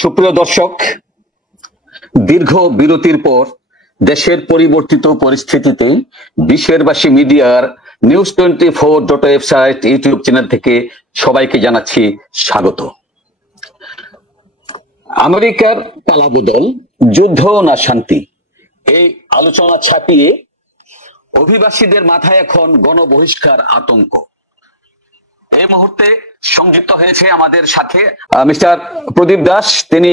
সুপ্রিয় দর্শক, দীর্ঘ বিরতির পর দেশের পরিবর্তিত পরিস্থিতিতে বিশ্বেরবাসী মিডিয়ার নিউজ24 ওয়েবসাইট ইউটিউব চ্যানেল থেকে সবাইকে জানাচ্ছি স্বাগত। আমেরিকার পালাবদল, যুদ্ধ না শান্তি, এই আলোচনা ছাপিয়ে অভিবাসীদের মাথায় এখন গণবহিষ্কার আতঙ্ক। এই মুহূর্তে সংযুক্ত হয়েছে আমাদের সাথে মিস্টার প্রদীপ দাস। তিনি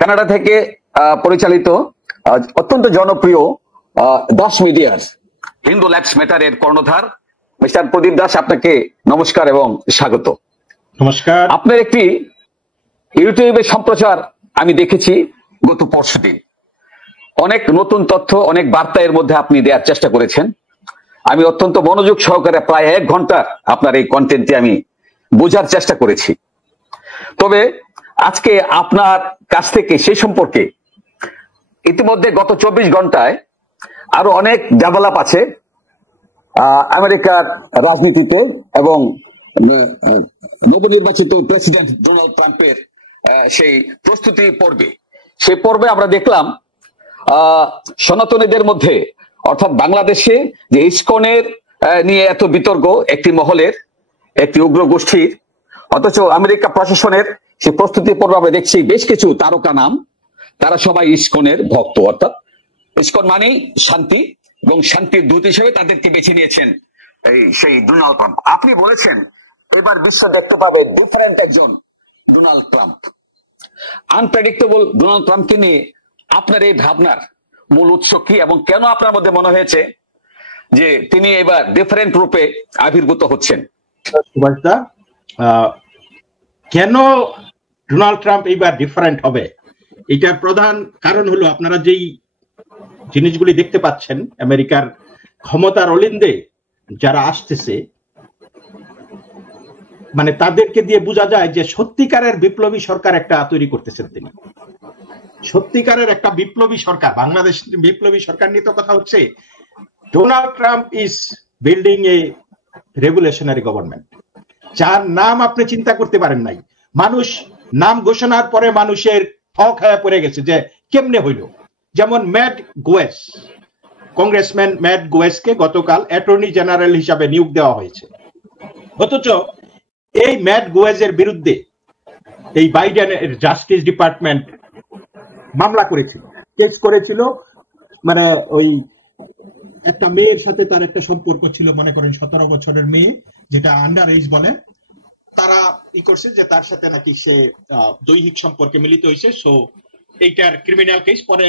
কানাডা থেকে পরিচালিত অত্যন্ত জনপ্রিয় দাস মিডিয়ার হিন্দু লাইভস ম্যাটারের কর্ণধার। মিস্টার প্রদীপ দাস, আপনাকে নমস্কার এবং স্বাগত। নমস্কার। আপনার একটি ইউটিউবে সম্প্রচার আমি দেখেছি গত পরশুদিন। অনেক নতুন তথ্য, অনেক বার্তা এর মধ্যে আপনি দেওয়ার চেষ্টা করেছেন। আমি অত্যন্ত মনোযোগ সহকারে প্রায় 1 ঘন্টা আপনার এই কন্টেন্টটি আমি বোঝার চেষ্টা করেছি। তবে আজকে আপনার কাছ থেকে সেই সম্পর্কে ইতিমধ্যে গত 24 ঘন্টায় আরো অনেক ডেভেলপ আছে আমেরিকার রাজনীতিতে এবং নবনির্বাচিত প্রেসিডেন্ট ডোনাল্ড ট্রাম্পের সেই প্রস্তুতি পর্বে। সেই পর্বে আমরা দেখলাম সনাতনীদের মধ্যে, অর্থাৎ বাংলাদেশে যে ইসকনের নিয়ে এত বিতর্ক একটি মহলের, একটি উগ্র গোষ্ঠীর, অথচ আমেরিকা প্রশাসনের সেই প্রস্তুতি পর্বে আমরা দেখছি বেশ কিছু তারকা নাম, তারা সবাই ইসকনের ভক্ত। অর্থাৎ ইসকন মানেই শান্তি, এবং শান্তির দূত হিসেবে তাদেরকে বেছে নিয়েছেন সেই ডোনাল্ড ট্রাম্প। আপনি বলেছেন এবার বিশ্ব দেখতে পাবে ডিফারেন্ট একজন ডোনাল্ড ট্রাম্প। আনপ্রেডিক্টেবল ডোনাল্ড ট্রাম্পকে নিয়ে আপনার এই ভাবনার মূল উৎস কি, এবং কেন আপনার মধ্যে মনে হয়েছে যে তিনি এবার ডিফারেন্ট রূপে আবির্ভূত হচ্ছেন? কেন ডোনাল্ড ট্রাম্প এবার ডিফারেন্ট হবে, এটার প্রধান কারণ হলো আপনারা যেই জিনিসগুলি দেখতে পাচ্ছেন, আমেরিকার ক্ষমতার অলিন্দে যারা আসতেছে, মানে তাদেরকে দিয়ে বোঝা যায় যে সত্যিকারের বিপ্লবী সরকার একটা তৈরি করতেছেন তিনি। সত্যিকারের একটা বিপ্লবী সরকার, বাংলাদেশ বিপ্লবী সরকার নিয়ে তো কথা হচ্ছে। Donald Trump is building A revolutionary government, যার নাম আপনি চিন্তা করতে পারেন নাই। মানুষ নাম ঘোষণার পরে মানুষের হক হয়ে পড়ে গেছে যে কেমনে হইল। যেমন ম্যাট গোয়েস, কংগ্রেসম্যান ম্যাট গোয়েসকে গতকাল অ্যাটর্নি জেনারেল হিসাবে নিয়োগ দেওয়া হয়েছে। অথচ এই ম্যাট গোয়েজের বিরুদ্ধে এই বাইডেনের জাস্টিস ডিপার্টমেন্ট মামলা করেছিল, কেস করেছিল। মানে ওই একটা মেয়ের সাথে তার একটা সম্পর্ক ছিল, মনে করেন 17 বছরের মেয়ে, যেটা আন্ডার এজ বলে। তারা করছে যে তার সাথে নাকি সে দৈহিক সম্পর্কে মিলিত হয়েছে। সো এইটার ক্রিমিনাল কেস, পরে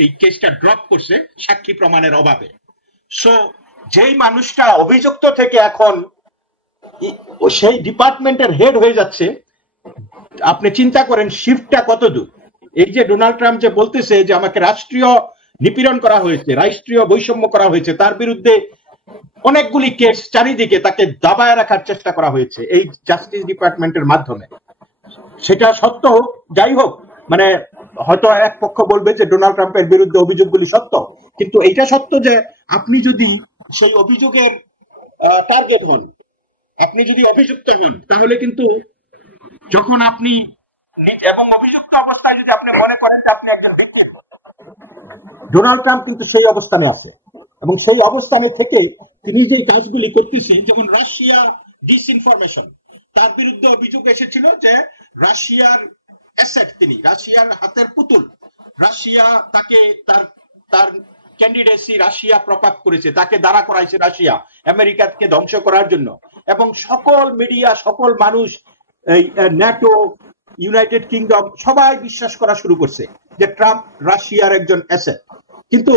এই কেসটা ড্রপ করছে সাক্ষী প্রমাণের অভাবে। সো যেই মানুষটা অভিযুক্ত থেকে এখন সেই ডিপার্টমেন্টের হেড হয়ে যাচ্ছে, আপনি চিন্তা করেন শিফটটা কত দূর। এই যে ডোনাল্ড ট্রাম্প যে বলতেছে যে আমাকে রাষ্ট্রীয় নিপীড়ন করা হয়েছে, রাষ্ট্রীয় বৈষম্য করা হয়েছে, তার বিরুদ্ধে অনেকগুলি কেস চারিদিকে তাকে দাবায় রাখার চেষ্টা করা হয়েছে এই জাস্টিস ডিপার্টমেন্টের মাধ্যমে। সেটা সত্য হোক, যাই হোক, মানে হয়তো এক পক্ষ বলবে যে ডোনাল্ড ট্রাম্পের বিরুদ্ধে অভিযোগগুলি সত্য, কিন্তু এইটা সত্য যে আপনি যদি সেই অভিযোগের টার্গেট হন, আপনি যদি অভিযুক্ত হন, তাহলে কিন্তু যখন আপনি এবং অভিযুক্ত অবস্থায় যদি আপনি মনে করেন যে আপনি একজন ভিকটিম, ডোনাল্ড ট্রাম্প কিন্তু সেই অবস্থানে আছে। এবং সেই অবস্থানে থেকে তিনি যে কাজগুলি করতেছেন, যেমন রাশিয়া ডিসইনফরমেশন, তার বিরুদ্ধে অভিযোগ এসেছিল যে রাশিয়ার অ্যাসেট, তিনি রাশিয়ার হাতের পুতুল। রাশিয়া তাকে তার ক্যান্ডিডেসি রাশিয়া প্রপাপ করেছে, তাকে দাঁড়া করাইছে রাশিয়া আমেরিকাকে ধ্বংস করার জন্য। এবং সকল মিডিয়া, সকল মানুষ, এই ন্যাটো, ইউনাইটেড কিংডম সবাই বিশ্বাস করা শুরু করছে যে ট্রাম্প রাশিয়ার একজন অ্যাসেট। কিন্তু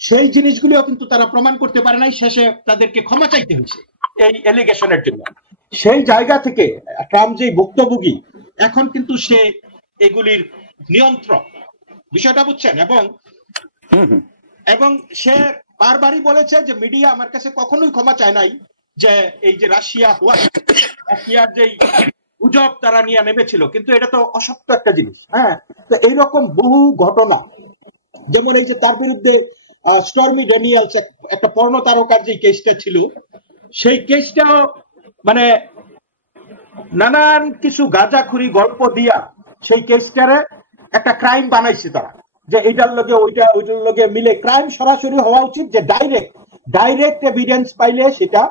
সেই জিনিসগুলিও কিন্তু তারা প্রমাণ করতে পারে নাই, শেষে তাদেরকে ক্ষমা চাইতে হয়েছে এই এলিগেশনের জন্য। সেই জায়গা থেকে ট্রাম্প যে ভুক্তভোগী, এখন কিন্তু সে এগুলির নিয়ন্ত্রক, বিষয়টা বুঝছেন। এবং সে বারবারই বলেছে যে মিডিয়া আমার কাছে কখনোই ক্ষমা চায় নাই, যে এই যে রাশিয়ার যে গুজব তারা নিয়ে নেমেছিল, কিন্তু এটা তো অসত্য একটা জিনিস। হ্যাঁ, তো এইরকম বহু ঘটনা, যেমন এই যে তার বিরুদ্ধে স্টর্মি ড্যানিয়েলস, একটা পর্ণ তারকার যে কেসটা ছিল, সেই কেসটাও মানে নানান কিছু গাঁজাখুরি গল্প দিয়া সেই কেসটারে একটা ক্রাইম বানাইছে তারা, যে এইটার লগে ওইটার লগে মিলে ক্রাইম সরাসরি হওয়া উচিত, যে ডাইরেক্ট এভিডেন্স পাইলে সেটা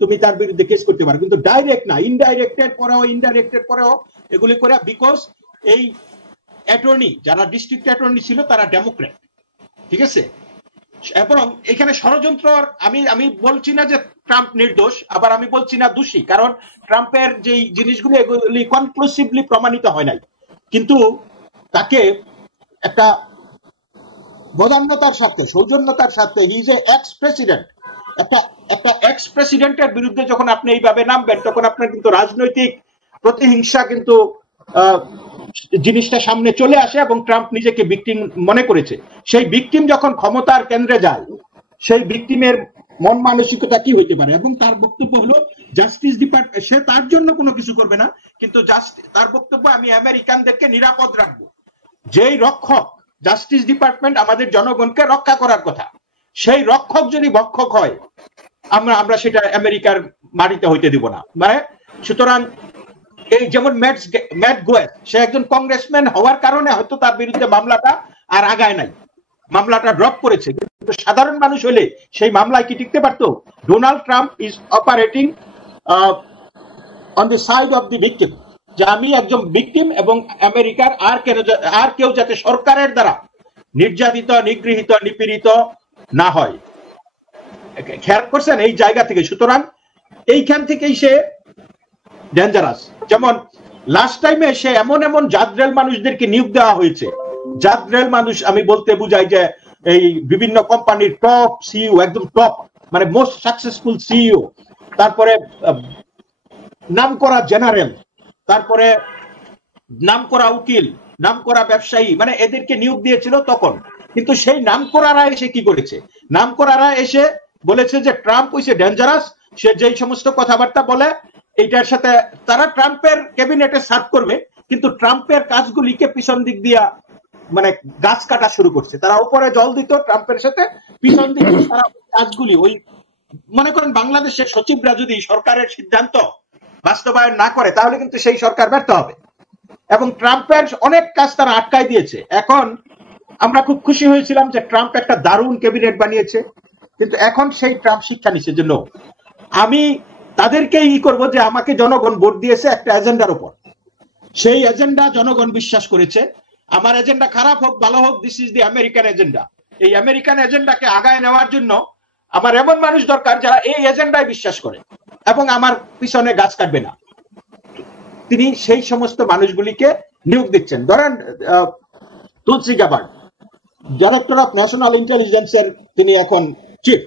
তুমি তার বিরুদ্ধে কেস করতে পারো, কিন্তু ডাইরেক্ট না, ইনডাইরেক্টের পরেও এগুলি করে, বিকজ এই অ্যাটর্নি যারা ডিস্ট্রিক্ট অ্যাটর্নি ছিল তারা ডেমোক্র্যাট, ঠিক আছে। এবং এখানে ষড়যন্ত্র, আমি বলছি না যে ট্রাম্প নির্দোষ, আবার আমি বলছি না দোষী, কারণ ট্রাম্পের যে জিনিসগুলো এগুলি কনক্লুসিভলি প্রমাণিত হয় নাই, কিন্তু তাকে একটা বদান্যতার সাথে, সৌজন্যতার সাথে, he is a x president, একটা এক্স প্রেসিডেন্টের বিরুদ্ধে যখন আপনি এইভাবে নামবেন, তখন আপনার কিন্তু রাজনৈতিক প্রতিহিংসা কিন্তু জিনিসটা সামনে চলে আসে, এবং ট্রাম্প নিজেকে ভিকটিম মনে করেছে। সেই ভিকটিম যখন ক্ষমতার কেন্দ্রে যায়, সেই ভিকটিমের মন মানসিকতা কি হইতে পারে, এবং তার বক্তব্য হলো জাস্টিস ডিপার্টমেন্ট, সে তার জন্য কোনো কিছু করবে না, কিন্তু তার বক্তব্য, আমি আমেরিকানদেরকে নিরাপদ রাখবো। যেই রক্ষক, জাস্টিস ডিপার্টমেন্ট আমাদের জনগণকে রক্ষা করার কথা, সেই রক্ষক যদি ভক্ষক হয়, আমরা সেটা আমেরিকার মাটিতে হইতে দিব না। মানে সুতরাং এই যেমন ম্যাট গোয়েল, সে একজন কংগ্রেসম্যান হওয়ার কারণে হয়তো তার বিরুদ্ধে মামলাটা আর আগায় নাই, মামলাটা ড্রপ করেছে, কিন্তু সাধারণ মানুষ হলে সেই মামলায় কি টিকতে পারতো? Donald Trump is operating on the side of the victim, যে আমি একজন ভিকটিম, এবং আমেরিকার আর কেউ যাতে সরকারের দ্বারা নির্যাতিত, নিগৃহীত, নিপীড়িত না হয়, খেয়াল করছেন এই জায়গা থেকে। সুতরাং এইখান থেকেই সে ডেঞ্জারাস। যেমন লাস্ট টাইমে সে এমন জাদরেল মানুষদেরকে নিয়োগ দেওয়া হয়েছে, জাদরেল মানুষ আমি বলতে বুঝাই যে এই বিভিন্ন কোম্পানির টপ সিইও, একদম টপ, মানে মোস্ট সাকসেসফুল সিইও, তারপরে নামকরা জেনারেল, তারপরে নামকরা উকিল, নামকরা ব্যবসায়ী, মানে এদেরকে নিয়োগ দিয়েছিল তখন। কিন্তু সেই নামকরারা এসে কি করেছে? নামকরারা এসে বলেছে যে ট্রাম্প হইছে ডেঞ্জারাস, সে যেই সমস্ত কথাবার্তা বলে এইটার সাথে তারা ট্রাম্পের ক্যাবিনেটে সার্ভ করবে, কিন্তু ট্রাম্পের কাজগুলিকে পিছন দিক দিয়া মানে গাছ কাটা শুরু করছে। তারা উপরে জল দিত ট্রাম্পের সাথে, পিছন দিকে তারা কাজগুলি, ওই মনে করেন বাংলাদেশের সচিবরা যদি সরকারের সিদ্ধান্ত বাস্তবায়ন না করে, তাহলে কিন্তু সেই সরকার ব্যর্থ হবে, এবং ট্রাম্পের অনেক কাজ তারা আটকায় দিয়েছে। এখন আমরা খুব খুশি হয়েছিলাম যে ট্রাম্প একটা দারুণ ক্যাবিনেট বানিয়েছে, কিন্তু এখন সেই ট্রাম্প শিক্ষা নিচ্ছে জন্য আমি তাদেরকেই করবো যে আমাকে জনগণ ভোট দিয়েছে একটা এজেন্ডার উপর, সেই এজেন্ডা জনগণ বিশ্বাস করেছে। আমার এজেন্ডা খারাপ হোক ভালো হোক, this is the American agenda. এই আমেরিকান এজেন্ডাকে আগায় নেওয়ার জন্য আমার এমন মানুষ দরকার যারা এই এজেন্ডায় বিশ্বাস করে এবং আমার পিছনে গাছ কাটবে না। তিনি সেই সমস্ত মানুষগুলিকে নিয়োগ দিচ্ছেন। ধরেন তুলসী গ্যাবার্ড, ডাইরেক্টর অফ ন্যাশনাল ইন্টেলিজেন্সের তিনি এখন চিফ।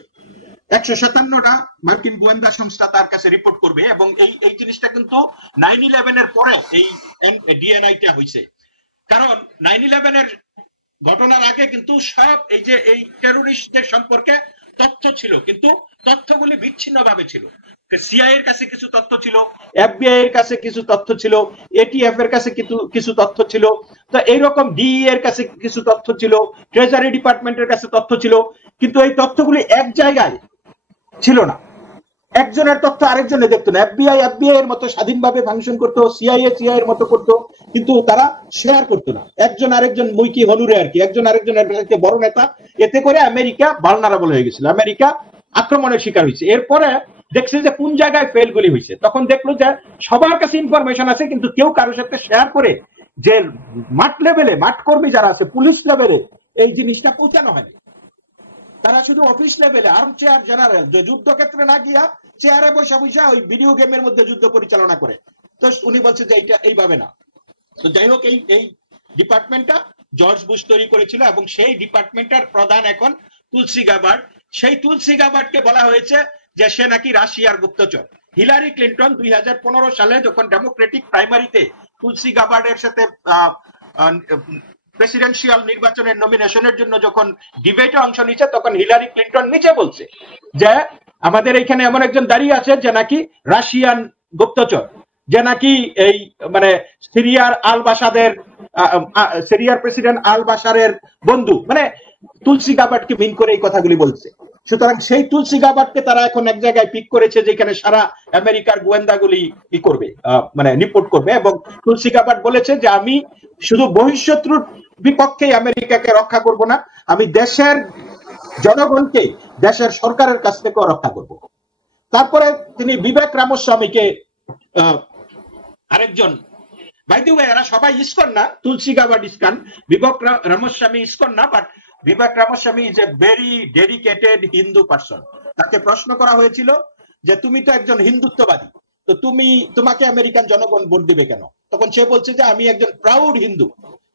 157টা মার্কিন গোয়েন্দা সংস্থা তার কাছে রিপোর্ট করবে, এবং এই জিনিসটা কিন্তু 9/11 এর পরে এই ডিএনআইটা হয়েছে। কারণ 9/11 এর ঘটনার আগে কিন্তু সব এই টেরোরিস্টদের সম্পর্কে তথ্য ছিল, কিন্তু তথ্যগুলি বিচ্ছিন্ন ভাবে ছিল। সিআইএ এর কাছে কিছু তথ্য ছিল, এফবিআই এর কাছে কিছু তথ্য ছিল, এটিএফ এর কাছে কিছু তথ্য ছিল, তো এইরকম ডিই এর কাছে কিছু তথ্য ছিল, ট্রেজারি ডিপার্টমেন্টের কাছে তথ্য ছিল, কিন্তু এই তথ্যগুলি এক জায়গায় ছিল না। একজনের তথ্য আরেকজনে দেখতো না। এফবিআই এর মতো স্বাধীনভাবে ফাংশন করতো, সিআইএ এর মতো করতো, কিন্তু তারা শেয়ার করতো না। একজন আরেকজন মুইকি হনুরে আর কি, একজন আরেকজনের বড় নেতা। এতে করে আমেরিকা ভালনারেবল হয়ে গেছিল, আমেরিকা আক্রমণের শিকার হয়েছে। এরপরে দেখছে যে কোন জায়গায় ফেলগুলি হয়েছে, তখন দেখলো যে সবার কাছে ইনফরমেশন আছে, কিন্তু কেউ কারোর সাথে শেয়ার করে যে মাঠ লেভেলে, মাঠ কর্মী যারা আছে, পুলিশ লেভেলে এই জিনিসটা পৌঁছানো হয়নি। তারা শুধু অফিস লেভেলে আর্ম চেয়ার জেনারেল, যে যুদ্ধক্ষেত্রে না গিয়া চেয়ারে বসে বসে ওই ভিডিও গেমের মধ্যে যুদ্ধ পরিচালনা করে। তো উনি বলছে যে এইভাবে না। তো যাই হোক, এই ডিপার্টমেন্টটা জর্জ বুশ তৈরি করেছিল, এবং সেই ডিপার্টমেন্টের প্রধান এখন তুলসী গ্যাবার্ড। সেই তুলসী গ্যাবার্ডকে বলা হয়েছে যে সে নাকি রাশিয়ার গুপ্তচর। হিলারি ক্লিন্টন 2015 সালে যখন ডেমোক্রেটিক প্রাইমারিতে তুলসী গ্যাবার্ডের সাথে প্রেসিডেন্সিয়াল নির্বাচনের নমিনেশনের জন্য যখন ডিবেটে অংশ নিচ্ছে, তখন হিলারি ক্লিন্টন নিচে বলছে যে আমাদের এখানে এমন একজন দাঁড়িয়ে আছে যে নাকি রাশিয়ান গুপ্তচর, যে নাকি এই মানে সিরিয়ার প্রেসিডেন্ট আল বাশারের বন্ধু। মানে তুলসী গ্যাবার্ডকে মিন করে এই কথাগুলি বলছে। সুতরাং সেই তুলসী গাবার্ডকে তারা এখন এক জায়গায় পিক করেছে, যেখানে সারা আমেরিকার গোয়েন্দাগুলি কি করবে, মানে রিপোর্ট করবে। এবং তুলসী গাবার্ড বলেছে যে আমি শুধু বহিঃশত্রুর বিপক্ষে আমেরিকাকে রক্ষা করব না, আমি দেশের জনগণকে দেশের সরকারের কাছ থেকেও রক্ষা করব। তারপরে তিনি বিবেক রামস্বামীকে, আরেকজন, বাই দ্য ওয়ে এরা সবাই ইসকন না, Tulsi Gabbard ISKCON, Vivek Ramaswamy ISKCON না, but Vivek Ramaswamy is a very dedicated Hindu person. তাকে প্রশ্ন করা হয়েছিল যে তুমি তো একজন হিন্দুত্ববাদী, তো তোমাকে আমেরিকান জনগণ ভোট দিবে কেন? তখন সে বলছে যে আমি একজন প্রাউড হিন্দু,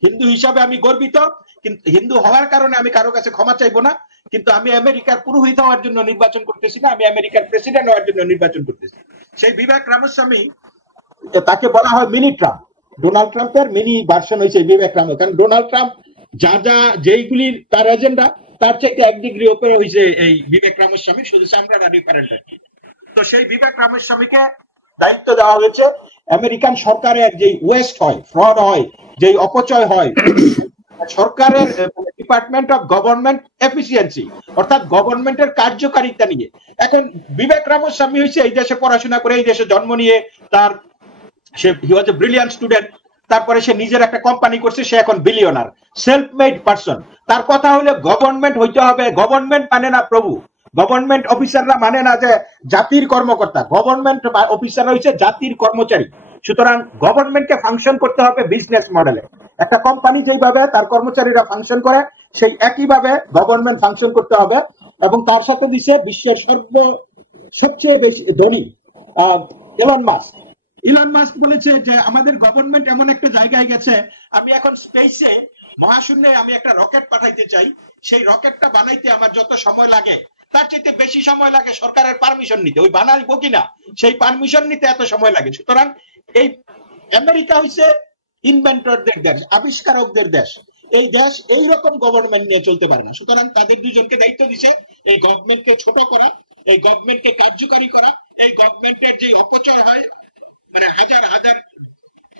হিন্দু হিসাবে আমি গর্বিত, কিন্তু হিন্দু হওয়ার কারণে আমি কারো কাছে ক্ষমা চাইবো না, কিন্তু আমি আমেরিকার পুরোহিত হওয়ার জন্য নির্বাচন করতেছি না, আমি আমেরিকার প্রেসিডেন্ট হওয়ার জন্য নির্বাচন করতেছি। সেই বিবেক রামস্বামী, তাকে বলা হয় মিনি ট্রাম্প, ডোনাল্ড ট্রাম্পের মিনি ভার্সন হয়েছে বিবেক রাম। কারণ ডোনাল্ড ট্রাম্প যেইগুলি তার এজেন্ডা, তার থেকে এক ডিগ্রি উপরে হয়েছে এই বিবেক রামস্বামী, শুধু চামড়াটা ডিফারেন্ট আর কি। তো সেই বিবেক রামস্বামীকে দায়িত্ব দেওয়া হয়েছে আমেরিকান সরকারের যে ওয়েস্ট হয়, ফ্রড হয়, যে অপচয় হয়, সরকারের ডিপার্টমেন্ট অফ গভর্নমেন্ট এফিসিয়েন্সি, অর্থাৎ গভর্নমেন্টের কার্যকারিতা নিয়ে। এখন বিবেক রামস্বামী হয়েছে এই দেশে পড়াশোনা করে, এই দেশে জন্ম নিয়ে, তার হি ওয়াজ এ ব্রিলিয়ান্ট স্টুডেন্ট, তারপরে সে নিজের একটা কোম্পানি করছে, সে এখন বিলিয়নার, সেলফ মেড পারসন। তার কথা হলো গভর্নমেন্ট হইতে হবে, গভর্নমেন্ট মানে না প্রভু, গভর্নমেন্ট অফিসাররা মানে না যে জাতির কর্মকর্তা, গভর্নমেন্ট অফিসাররা হচ্ছে জাতির কর্মচারী। সুতরাং গভর্নমেন্টকে ফাংশন করতে হবে বিজনেস মডেলে। একটা কোম্পানি যেইভাবে তার কর্মচারীরা ফাংশন করে, সেই একইভাবে গভর্নমেন্ট ফাংশন করতে হবে। এবং তার সাথে দিছে বিশ্বের সবচেয়ে বেশি ধনী ইলন মাস্ক বলেছে যে আমাদের গভর্নমেন্ট এমন একটা জায়গায় গেছে, আমি এখন স্পেসে, মহাশূন্যে আমি একটা রকেট পাঠাইতে চাই, সেই রকেটটা বানাইতে আমার যত সময় লাগে তার চাইতে বেশি সময় লাগে সরকারের পারমিশন নিতে, ওই বানাইবো কিনা সেই পারমিশন নিতে এত সময় লাগে। সুতরাং এই আমেরিকা হইছে ইনভেন্টরদের দেশ, আবিষ্কারকদের দেশ। এই দেশ এইরকম গভর্নমেন্ট নিয়ে চলতে পারে না। সুতরাং তাদের দুজনকে দায়িত্ব দিছে এই গভর্নমেন্টকে ছোট করা, এই গভর্নমেন্টকে কার্যকারী করা, এই গভর্নমেন্টের যে অপচয় হয়, মানে হাজার হাজার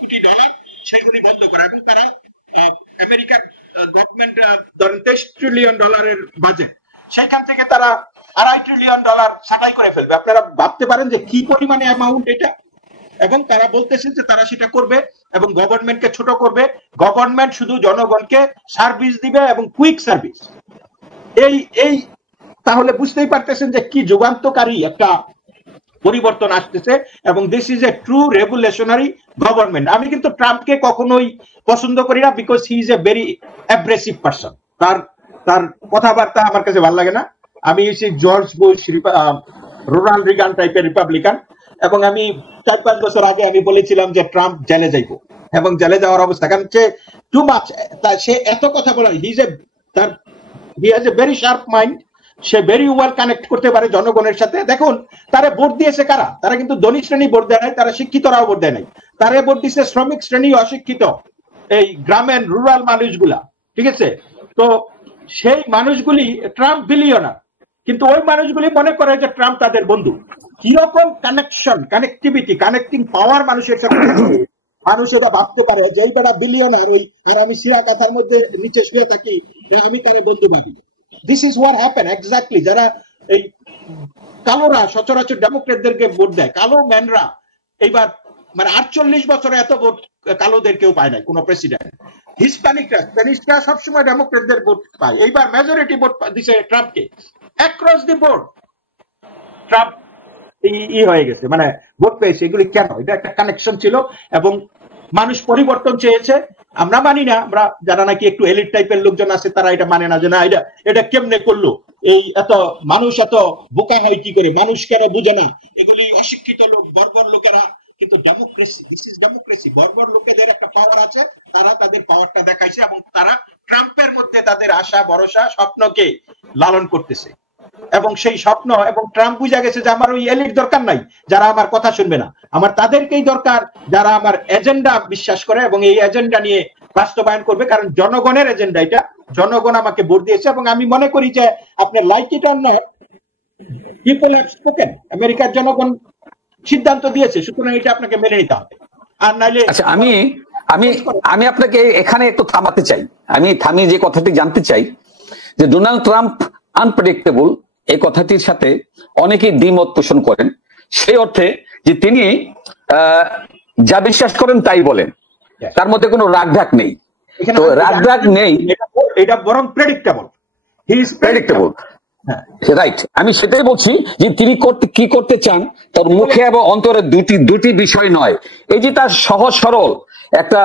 কোটি ডলার, সেগুলি বন্ধ করা। এবং তারা আমেরিকার গভর্নমেন্ট ধরেন 23 ট্রিলিয়ন ডলারের বাজেট, সেখান থেকে তারা $2.5 ট্রিলিয়ন ছাঁটাই করে ফেলবে। আপনারা ভাবতে পারেন যে কি পরিমাণে অ্যামাউন্ট এটা। এবং তারা বলতেছে যে তারা সেটা করবে এবং গভর্নমেন্টকে ছোট করবে, গভর্নমেন্ট শুধু জনগণকে সার্ভিস দিবে এবং কুইক সার্ভিস। এই তাহলে বুঝতেই পারতেছেন যে কি যুগান্তকারী একটা পরিবর্তন আসতেছে। এবং this is a true revolutionary government. আমি কিন্তু ট্রাম্পকে কখনোই পছন্দ করি না, because he is a very aggressive person. তার কথাবার্তা আমার কাছে ভালো লাগে না। আমি জর্জ বুশ, রোনাল্ড রিগান টাইপের রিপাবলিকান, এবং আমি 4-5 বছর আগে আমি বলেছিলাম যে ট্রাম্প জেলে যাইব, এবং জেলে যাওয়ার অবস্থা, কারণ সে টু মাচ, সে এত কথা বলে, he has a very sharp mind, say very well connect করতে পারে জনগণের সাথে। দেখুন তারা ভোট দিয়েছে কারা, তারা কিন্তু ধনী শ্রেণী ভোট দেয় নাই, তারা শিক্ষিতরাও ভোট দেয় নাই, তারা ভোট দিচ্ছে শ্রমিক শ্রেণী, অশিক্ষিত, এই গ্রামের রুরাল মানুষগুলা, ঠিক আছে? তো সেই মানুষগুলি, ট্রাম্প বিলিয়নার, কিন্তু ওই মানুষগুলি মনে করে যে ট্রাম্প তাদের বন্ধু। কিরকম কানেক্টিভিটি, কানেক্টিং পাওয়ার মানুষের সাথে, মানুষ এটা ভাবতে পারে যে এই বেটা বিলিয়নার, ওই আর আমি সিরা কাথার মধ্যে নিচে শুয়ে থাকি, আমি তারে বন্ধু ভাবি। This is what happen exactly. যারা এই কালোরা সচরাচর ডেমোক্রেটদেরকে ভোট দেয়, কালো ম্যানরা এইবার মানে 48 বছরে এত ভোট কালোদের কেউ পায় নাই কোন প্রেসিডেন্ট। হিসপ্যানিকরা সবসময় ডেমোক্রেটদের ভোট পায়, এইবার মেজরিটি ভোট দিছে ট্রাম্পকে। অ্যাক্রস দি বোর্ড ট্রাম্প হয়ে গেছে, মানে ভোট পেয়েছে। এগুলি কেন? এটা একটা কানেকশন ছিল এবং মানুষ পরিবর্তন চেয়েছে। আমরা মানি না, আমরা যারা নাকি একটু এলিট টাইপের লোকজন আছে তারা এটা মানে না, যে না এটা কেমনে করলো, এই এত মানুষ এত বোকা হয় কি করে, মানুষ কেন বুঝে না, এগুলি অশিক্ষিত লোক, বর্বর লোকেরা। কিন্তু ডেমোক্রেসি, দিস ইজ ডেমোক্রেসি। বর্বর লোকেদের একটা পাওয়ার আছে, তারা তাদের পাওয়ারটা দেখাইছে এবং তারা ট্রাম্পের মধ্যে তাদের আশা ভরসা স্বপ্নকে লালন করতেছে। এবং সেই স্বপ্ন, এবং ট্রাম্প বুঝা গেছে যে আমার ওই এলিট দরকার নাই যারা আমার কথা শুনবে না, আমার তাদেরকেই দরকার যারা আমার এজেন্ডা বিশ্বাস করে এবং এই এজেন্ডা নিয়ে বাস্তবায়ন করবে। কারণ জনগণের এজেন্ডা এটা, জনগণ আমাকে ভোট দিয়েছে। এবং আমি মনে করি যে আপনি like it or not, people have spoken. আমেরিকার জনগণ সিদ্ধান্ত দিয়েছে, সুতরাং এটা আপনাকে মেনে নিতে হবে। আর নাইলে আচ্ছা, আমি আপনাকে এখানে একটু থামাতে চাই। আমি থামিয়ে যে কথাটি জানতে চাই যে ডোনাল্ড ট্রাম্প আনপ্রেডিক্টেবল, এই কথাটির সাথে অনেকেই দ্বিমত পোষণ করেন, সেই অর্থে যে তিনি যা বিশ্বাস করেন তাই বলেন, তার মধ্যে কোনো রাগঢাক নেই। তো রাগঢাক নেই, এটা বরং predictable, he is predictable. Right, আমি সেটাই বলছি যে তিনি কি করতে চান তার মুখে এবং অন্তরে দুটি বিষয় নয়। এই যে তার সহজ সরল একটা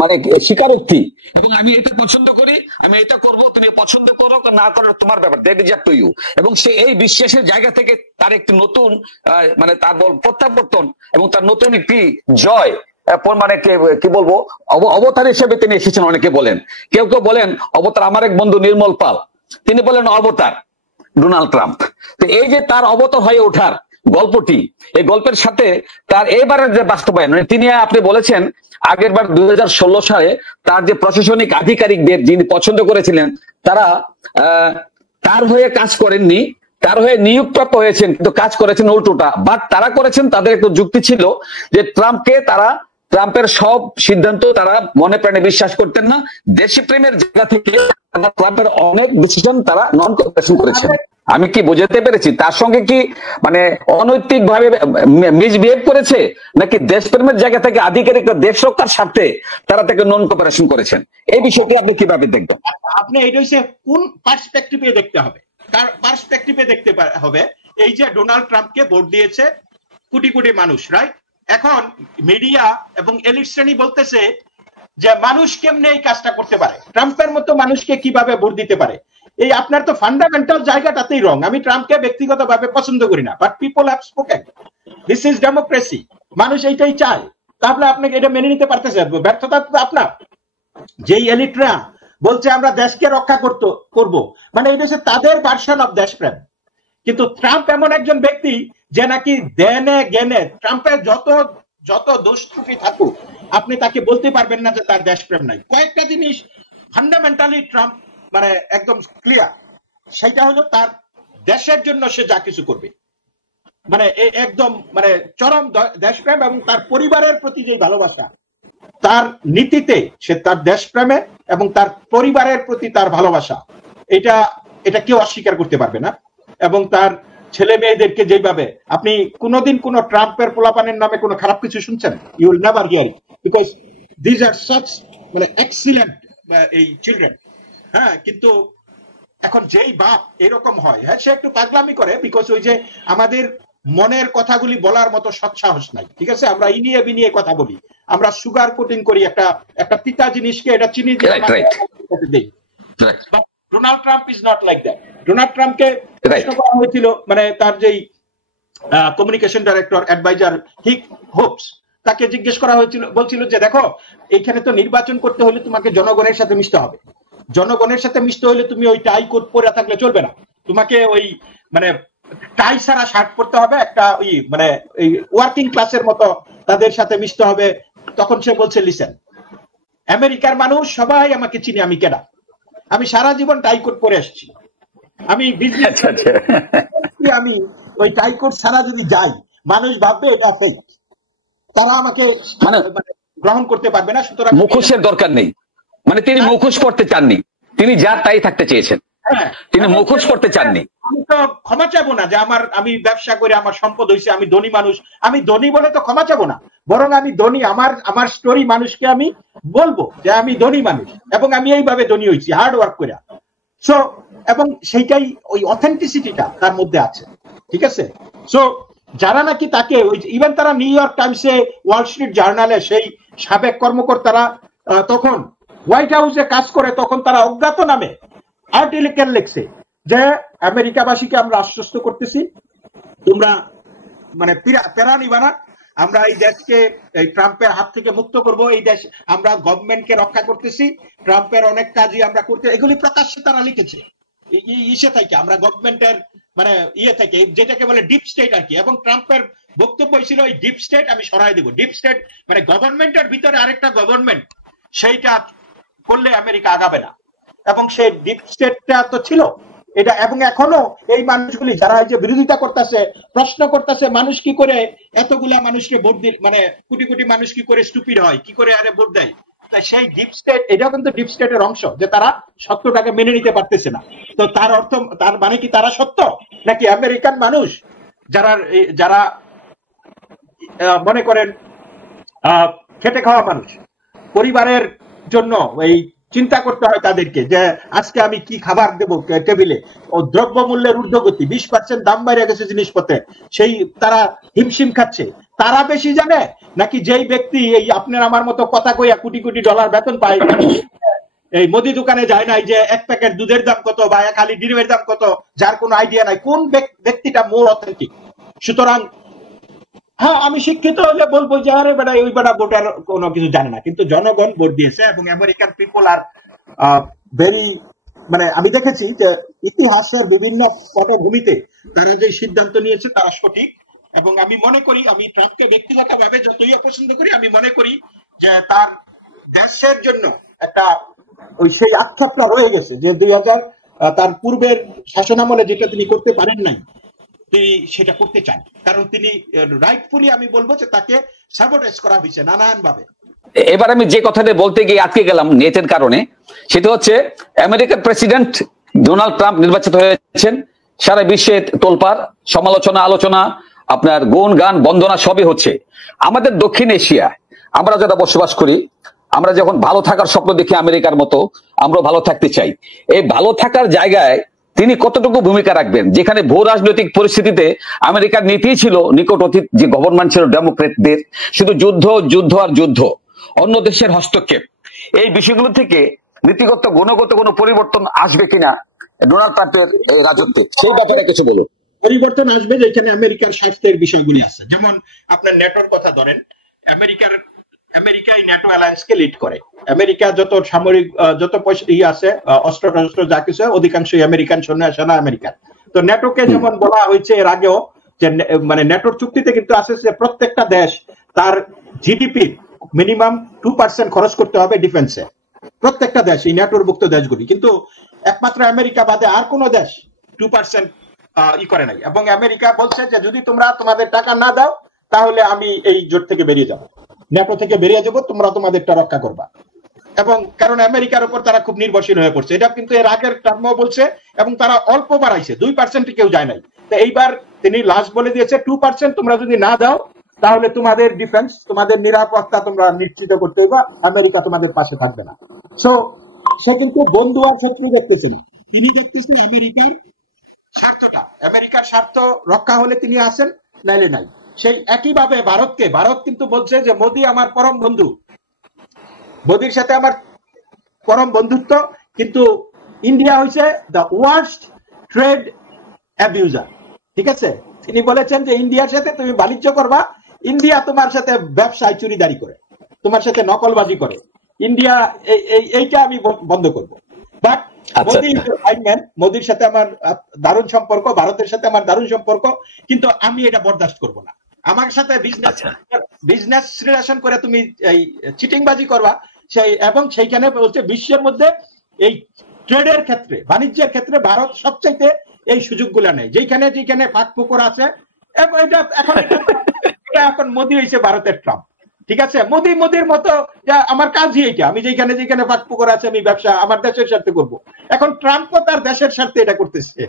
মানে স্বীকারোক্তি, এবং আমি এটা পছন্দ করি, আমি এটা করব, তুমি পছন্দ করো না করো তোমার ব্যাপার, that is up to you. এবং সে এই বিশ্বাসের জায়গা থেকে তার একটি নতুন মানে তার প্রত্যাবর্তন এবং তার নতুন একটি জয় মানে কি বলবো অবতার হিসেবে তিনি এসেছেন। অনেকে বলেন, কেউ কেউ বলেন অবতার। আমার এক বন্ধু নির্মল পাল, তিনি বলেন অবতার ডোনাল্ড ট্রাম্প। তো এই যে তার অবতার হয়ে ওঠার গল্পটি, এই গল্পের সাথে তার এবারের যে বাস্তবায়ন, মানে তিনি আপনি বলেছেন আগের বার 2016 সালে তার যে প্রশাসনিক আধিকারিকদের যিনি পছন্দ করেছিলেন তারা তার হয়ে কাজ করেননি, তার হয়ে নিয়োগপ্রাপ্ত হয়েছেন, কিন্তু কাজ করেছেন উল্টোটা। বাট তারা করেছেন, তাদের একটা যুক্তি ছিল যে ট্রাম্পের সব সিদ্ধান্ত তারা মনে প্রাণে বিশ্বাস করতেন না, দেশপ্রেমের জায়গা থেকে ট্রাম্পের অনেক ডিসিশন তারা নন কোঅপারেশন করেছেন। আমি কি বোঝাতে পেরেছি? তার সঙ্গে কি মানে অনৈতিক ভাবে মিসবিহেভ করেছে, নাকি দেশপ্রেমের জায়গা থেকে আধিকারিক দেশ রক্ষার স্বার্থে তারা তাকে নন কোঅপারেশন করেছেন? এই বিষয়টি আপনি কিভাবে দেখবেন? আপনি এটা হচ্ছে কোন পার্সপেক্টিভে দেখতে হবে, কার পার্সপেক্টিভে দেখতে হবে। এই যে ডোনাল্ড ট্রাম্পকে ভোট দিয়েছে কোটি কোটি মানুষ, রাইট? এখন মিডিয়া এবং এলিট শ্রেণী বলতেছে যে মানুষ কেমনে এই কাজটা করতে পারে, ট্রাম্পের মতো মানুষকে কিভাবে ভোট দিতে পারে। এই আপনার তো ফান্ডামেন্টাল জায়গাটাতেই রং। আমি ট্রাম্পকে ব্যক্তিগতভাবে পছন্দ করি না, but people have spoken, this is democracy, মানুষ এইটাই চায়। তাহলে আপনাকে এটা মেনে নিতে পারতেছে? ব্যর্থতা তো আপনার। যেই এলিটরা বলছে আমরা দেশকে রক্ষা করব, মানে এই দেশে তাদের ভার্সন অফ দেশপ্রেম। কিন্তু ট্রাম্প এমন একজন ব্যক্তি যে নাকি দেনে জ্ঞানে ট্রাম্পের যত দোষ ত্রুটি থাকুক আপনি তাকে বলতে পারবেন না যে তার দেশপ্রেম নাই। কয়েকটা জিনিস ফান্ডামেন্টালি ট্রাম্প মানে একদম ক্লিয়ার, সেটা হলো তার দেশের জন্য সে যা কিছু করবে, মানে একদম মানে চরম দেশপ্রেম, এবং তার পরিবারের প্রতি যে ভালোবাসা, তার নীতিতে সে তার দেশপ্রেমে এবং তার পরিবারের প্রতি তার ভালোবাসা, এটা কেউ অস্বীকার করতে পারবে না। এবং তার ছেলে মেয়েদেরকে যেভাবে, আপনি কোনোদিন কোন ট্রাম্পের পোলাপানের নামে কোনো খারাপ কিছু শুনছেন? You will never hear it, because these are such মানে এক্সিলেন্ট এই চিলড্রেন। হ্যাঁ, কিন্তু এখন যেই বাপ এরকম হয়, হ্যাঁ, সে একটু পাগলামি করে, বিকজ ওই যে আমাদের মনের কথাগুলি বলার মতো সৎসাহস নাই, ঠিক আছে? আমরা ইনিয়ে বিনিয়ে কথা বলি, আমরা সুগার কোটিং করি, একটা তিতা জিনিসকে এটা চিনি দিয়ে দিই। Donald Trump is not like that. Donald ট্রাম্পকে প্রশ্ন করা হয়েছিল, মানে তার যেই communication director adviser Hick Hopes, তাকে জিজ্ঞেস করা হয়েছিল, বলছিল যে দেখো এইখানে তো নির্বাচন করতে হলে তোমাকে জনগণের সাথে মিশতে হবে, জনগণের সাথে মিশতে হলে তুমি ওই টাই কোট পরে থাকলে চলবে না, তোমাকে ওই মানে টাই ছাড়া শার্ট পরতে হবে, একটা ওই মানে এই ওয়ার্কিং ক্লাসের মতো তাদের সাথে মিশতে হবে। তখন সে বলছে লিসেন, আমেরিকার মানুষ সবাই আমাকে চিনি, আমি কেডা, আমি সারা জীবন টাই কোট পরে আসছি, আমি বিজনেস, আমি ওই টাই কোট ছাড়া যদি যাই মানুষ ভাববে এটা ফেক, তারা আমাকে মানে গ্রহণ করতে পারবে না। সুতরাং মুখোশের দরকার নেই, মানে তিনি মুখোশ করতে চাননি, তিনি যা তাই থাকতে চেয়েছেন, তিনি মুখোশ করতে চাননি। আমি তো ক্ষমা চাবো না যে আমি ব্যবসা করে আমার সম্পদ হয়েছে, আমি ধনী মানুষ, আমি ধনী বলে তো ক্ষমা চাবো না, বরং আমি ধনী, আমার স্টোরি মানুষকে আমি বলবো যে আমি ধনী মানুষ এবং আমি এইভাবে ধনী হয়েছি হার্ড ওয়ার্ক করে। সো এবং সেইটাই ওই অথেন্টিসিটিটা তার মধ্যে আছে, ঠিক আছে? সো যারা নাকি তাকে ওই ইভেন তারা নিউ ইয়র্ক টাইমসে, ওয়াল স্ট্রিট জার্নালে সেই সাবেক কর্মকর্তারা তখন হোয়াইট হাউসে কাজ করে, তখন তারা অজ্ঞাত নামে আর্টিকেল লিখছে যে আমেরিকাবাসীকে আমরা আশ্বস্ত করতেছি তোমরা মানে প্যারা নিবা না, আমরা এই দেশকে এই ট্রাম্পের হাত থেকে মুক্ত করব, এই দেশ আমরা গভর্নমেন্টকে রক্ষা করতেছি, ট্রাম্পের অনেক কাজই আমরা করতে, এগুলি প্রকাশ্যে তারা লিখেছে ইসে থেকে, আমরা গভর্নমেন্টের মানে ইয়ে থেকে, যেটাকে বলে ডিপ স্টেট আর কি। এবং ট্রাম্পের বক্তব্য ছিল এই ডিপ স্টেট আমি সরাই দেব। ডিপ স্টেট মানে গভর্নমেন্টের ভিতরে আরেকটা গভর্নমেন্ট, সেইটা করলে আমেরিকা আগাবে না। এবং সেই ডিপ স্টেটটা তো ছিল এটা, এবং এখনো এই মানুষগুলি যারা এই যে বিরোধিতা করতেছে, প্রশ্ন করতেছে মানুষ কি করে এতগুলা মানুষকে ভোট দিয়ে, মানে কোটি কোটি মানুষ কি করে স্টুপিড হয়, কি করে আরে ভোট দেয়, সেই ডিপ স্টেট, এটাও কিন্তু ডিপ স্টেটের অংশ, যে তারা সত্যটাকে মেনে নিতে পারতেছে না। তো তার অর্থ, তার মানে কি তারা সত্য, নাকি আমেরিকান মানুষ যারা যারা মনে করেন খেটে খাওয়া মানুষ, পরিবারের জন্য এই চিন্তা করতে হয় তাদেরকে যে আজকে আমি কি খাবার দেবো টেবিলে, ও দ্রব্য মূল্যের ঊর্ধ্বগতি, 20% দাম বেড়ে গেছে জিনিসপত্রের, সেই তারা হিমশিম খাচ্ছে, তারা বেশি জানে, নাকি যেই ব্যক্তি এই আপনার আমার মতো কথা কইয়া কোটি কোটি ডলার বেতন পায়, এই মুদি দোকানে যায় নাই যে এক প্যাকেট দুধের দাম কত বা এক হালি ডিমের দাম কত, যার কোনো আইডিয়া নাই কোন ব্যক্তিটা মোর অথেন্টিক। সুতরাং হ্যাঁ, আমি শিক্ষিত হলে বলবো যে আরে বেটা ওই বেটা ভোটার কোনো কিছু জানে না, কিন্তু জনগণ ভোট দিয়েছে এবং আমেরিকান পিপল আর ভেরি, মানে আমি দেখেছি যে ইতিহাসের বিভিন্ন পটভূমিতে তারা যে সিদ্ধান্ত নিয়েছে তারা সঠিক। এবং আমি মনে করি, আমি ট্রাম্পকে ব্যক্তিগতভাবে যতই অপছন্দ করি, আমি মনে করি যে তার দেশের জন্য একটা ওই সেই আক্ষেপটা রয়ে গেছে যে 2000 তার পূর্বের শাসনামলে যেটা তিনি করতে পারেন নাই, তিনি সেটা করতে চান, কারণ তিনি রাইটফুলি আমি বলবো যে তাকে সাবোটেজ করা হয়েছে নানান ভাবে। এবার আমি যে কথাটা বলতে গিয়ে আটকে গেলাম নেটের কারণে, সেটা হচ্ছে আমেরিকার প্রেসিডেন্ট ডোনাল্ড ট্রাম্প নির্বাচিত হয়েছেন, সারা বিশ্বে তোলপাড়, সমালোচনা, আলোচনা, আপনার গুণ গান বন্দনা সবই হচ্ছে। আমাদের দক্ষিণ এশিয়া আমরা যারা বসবাস করি, আমরা যখন ভালো থাকার স্বপ্ন দেখি আমেরিকার মতো, আমরা ভালো থাকতে চাই। এই ভালো থাকার জায়গায় তিনি কতটুকু ভূমিকা রাখবেন, যেখানে ভূ রাজনৈতিক পরিস্থিতিতে আমেরিকার নীতি ছিল নিকট অতীত যে গভর্নমেন্ট ছিল ডেমোক্রেটদের, শুধু যুদ্ধ যুদ্ধ আর যুদ্ধ, অন্য দেশের হস্তক্ষেপ, এই বিষয়গুলো থেকে নীতিগত গুণগত কোনো পরিবর্তন আসবে কিনা ডোনাল্ড ট্রাম্পের এই রাজত্বে, সেই ব্যাপারে কিছু বলুন। পরিবর্তন আসবে যেখানে আমেরিকার স্বার্থের বিষয়গুলি আছে, যেমন আপনার ন্যাটোর কথা ধরেন, আমেরিকাই ন্যাটো অ্যালায়েন্সকে লিড করে। আমেরিকা যত সামরিক যত পয়সা আছে, অস্ত্র টস্ত্র যা কিছু, অধিকাংশই আমেরিকান সেনা আমেরিকান। তো ন্যাটোকে যেমন বলা হয়েছে এর আগেও যে মানে ন্যাটোর চুক্তিতে কিন্তু আছে যে প্রত্যেকটা দেশ তার জিডিপি মিনিমাম 2% খরচ করতে হবে ডিফেন্সে, প্রত্যেকটা দেশ, এই ন্যাটোর ভুক্ত দেশগুলি। কিন্তু একমাত্র আমেরিকা বাদে আর কোন দেশ 2% করে নাই। এবং আমেরিকা বলছে যে যদি তোমরা তোমাদের টাকা না দাও তাহলে আমি এই জোট থেকে বেরিয়ে যাবো, ন্যাটো থেকে বেরিয়ে যাবো, তোমরা তোমাদেরটা রক্ষা করবা। এবং কারণ আমেরিকার উপর তারা খুব নির্ভরশীল হয়ে পড়ছে, এটা কিন্তু এর আগের টার্মও বলছে, এবং তারা অল্প বাড়াইছে, 2% কেউ যায় নাই। তো এইবার তিনি লাস্ট বলে দিয়েছে 2% তোমরা যদি না দাও তাহলে তোমাদের ডিফেন্স, তোমাদের নিরাপত্তা তোমরা নিশ্চিত করতে হবে, আমেরিকা তোমাদের পাশে থাকবে না। সো সে কিন্তু বন্ধু আর শত্রু দেখতেছে না, তিনি দেখতেছেন আমেরিকার স্বার্থটা, আমেরিকার স্বার্থ রক্ষা হলে তিনি আসেন, নাইলে নাই। সেই একইভাবে ভারত কিন্তু বলছে যে মোদি আমার পরম বন্ধু, মোদির সাথে আমার পরম বন্ধুত্ব, কিন্তু ইন্ডিয়া হইছে দ্য ওয়ার্স্ট ট্রেড অ্যাবিউজার। ঠিক আছে, তিনি বলেছেন যে ইন্ডিয়ার সাথে তুমি বাণিজ্য করবা, ইন্ডিয়া তোমার সাথে ব্যবসায় চুরিদারি করে, তোমার সাথে নকলবাজি করে, ইন্ডিয়া এইটা আমি বন্ধ করব। বাট মোদির সাথে আমার দারুণ সম্পর্ক, ভারতের সাথে আমার দারুণ সম্পর্ক, কিন্তু আমি এটা বরদাস্ত করব না। আমার সাথে বিজনেস রিলেশন করে তুমি এই চিটিংবাজি করবা, সেই এবং সেইখানে বলছে বিশ্বের মধ্যে এই ট্রেডের ক্ষেত্রে, বাণিজ্যের ক্ষেত্রে ভারত সবচাইতে এই সুযোগগুলো নেই, যেখানে যেখানে ফাঁক ফোকর আছে। এখন মোদি হয়েছে ভারতের ট্রাম্প। ঠিক আছে, মোদির মতো আমার কাজই এইটা, আমি যেখানে যেখানে ফাঁক ফোকর আছে আমি ব্যবসা আমার দেশের স্বার্থে করব। এখন ট্রাম্পও তার দেশের স্বার্থে এটা করতেছে,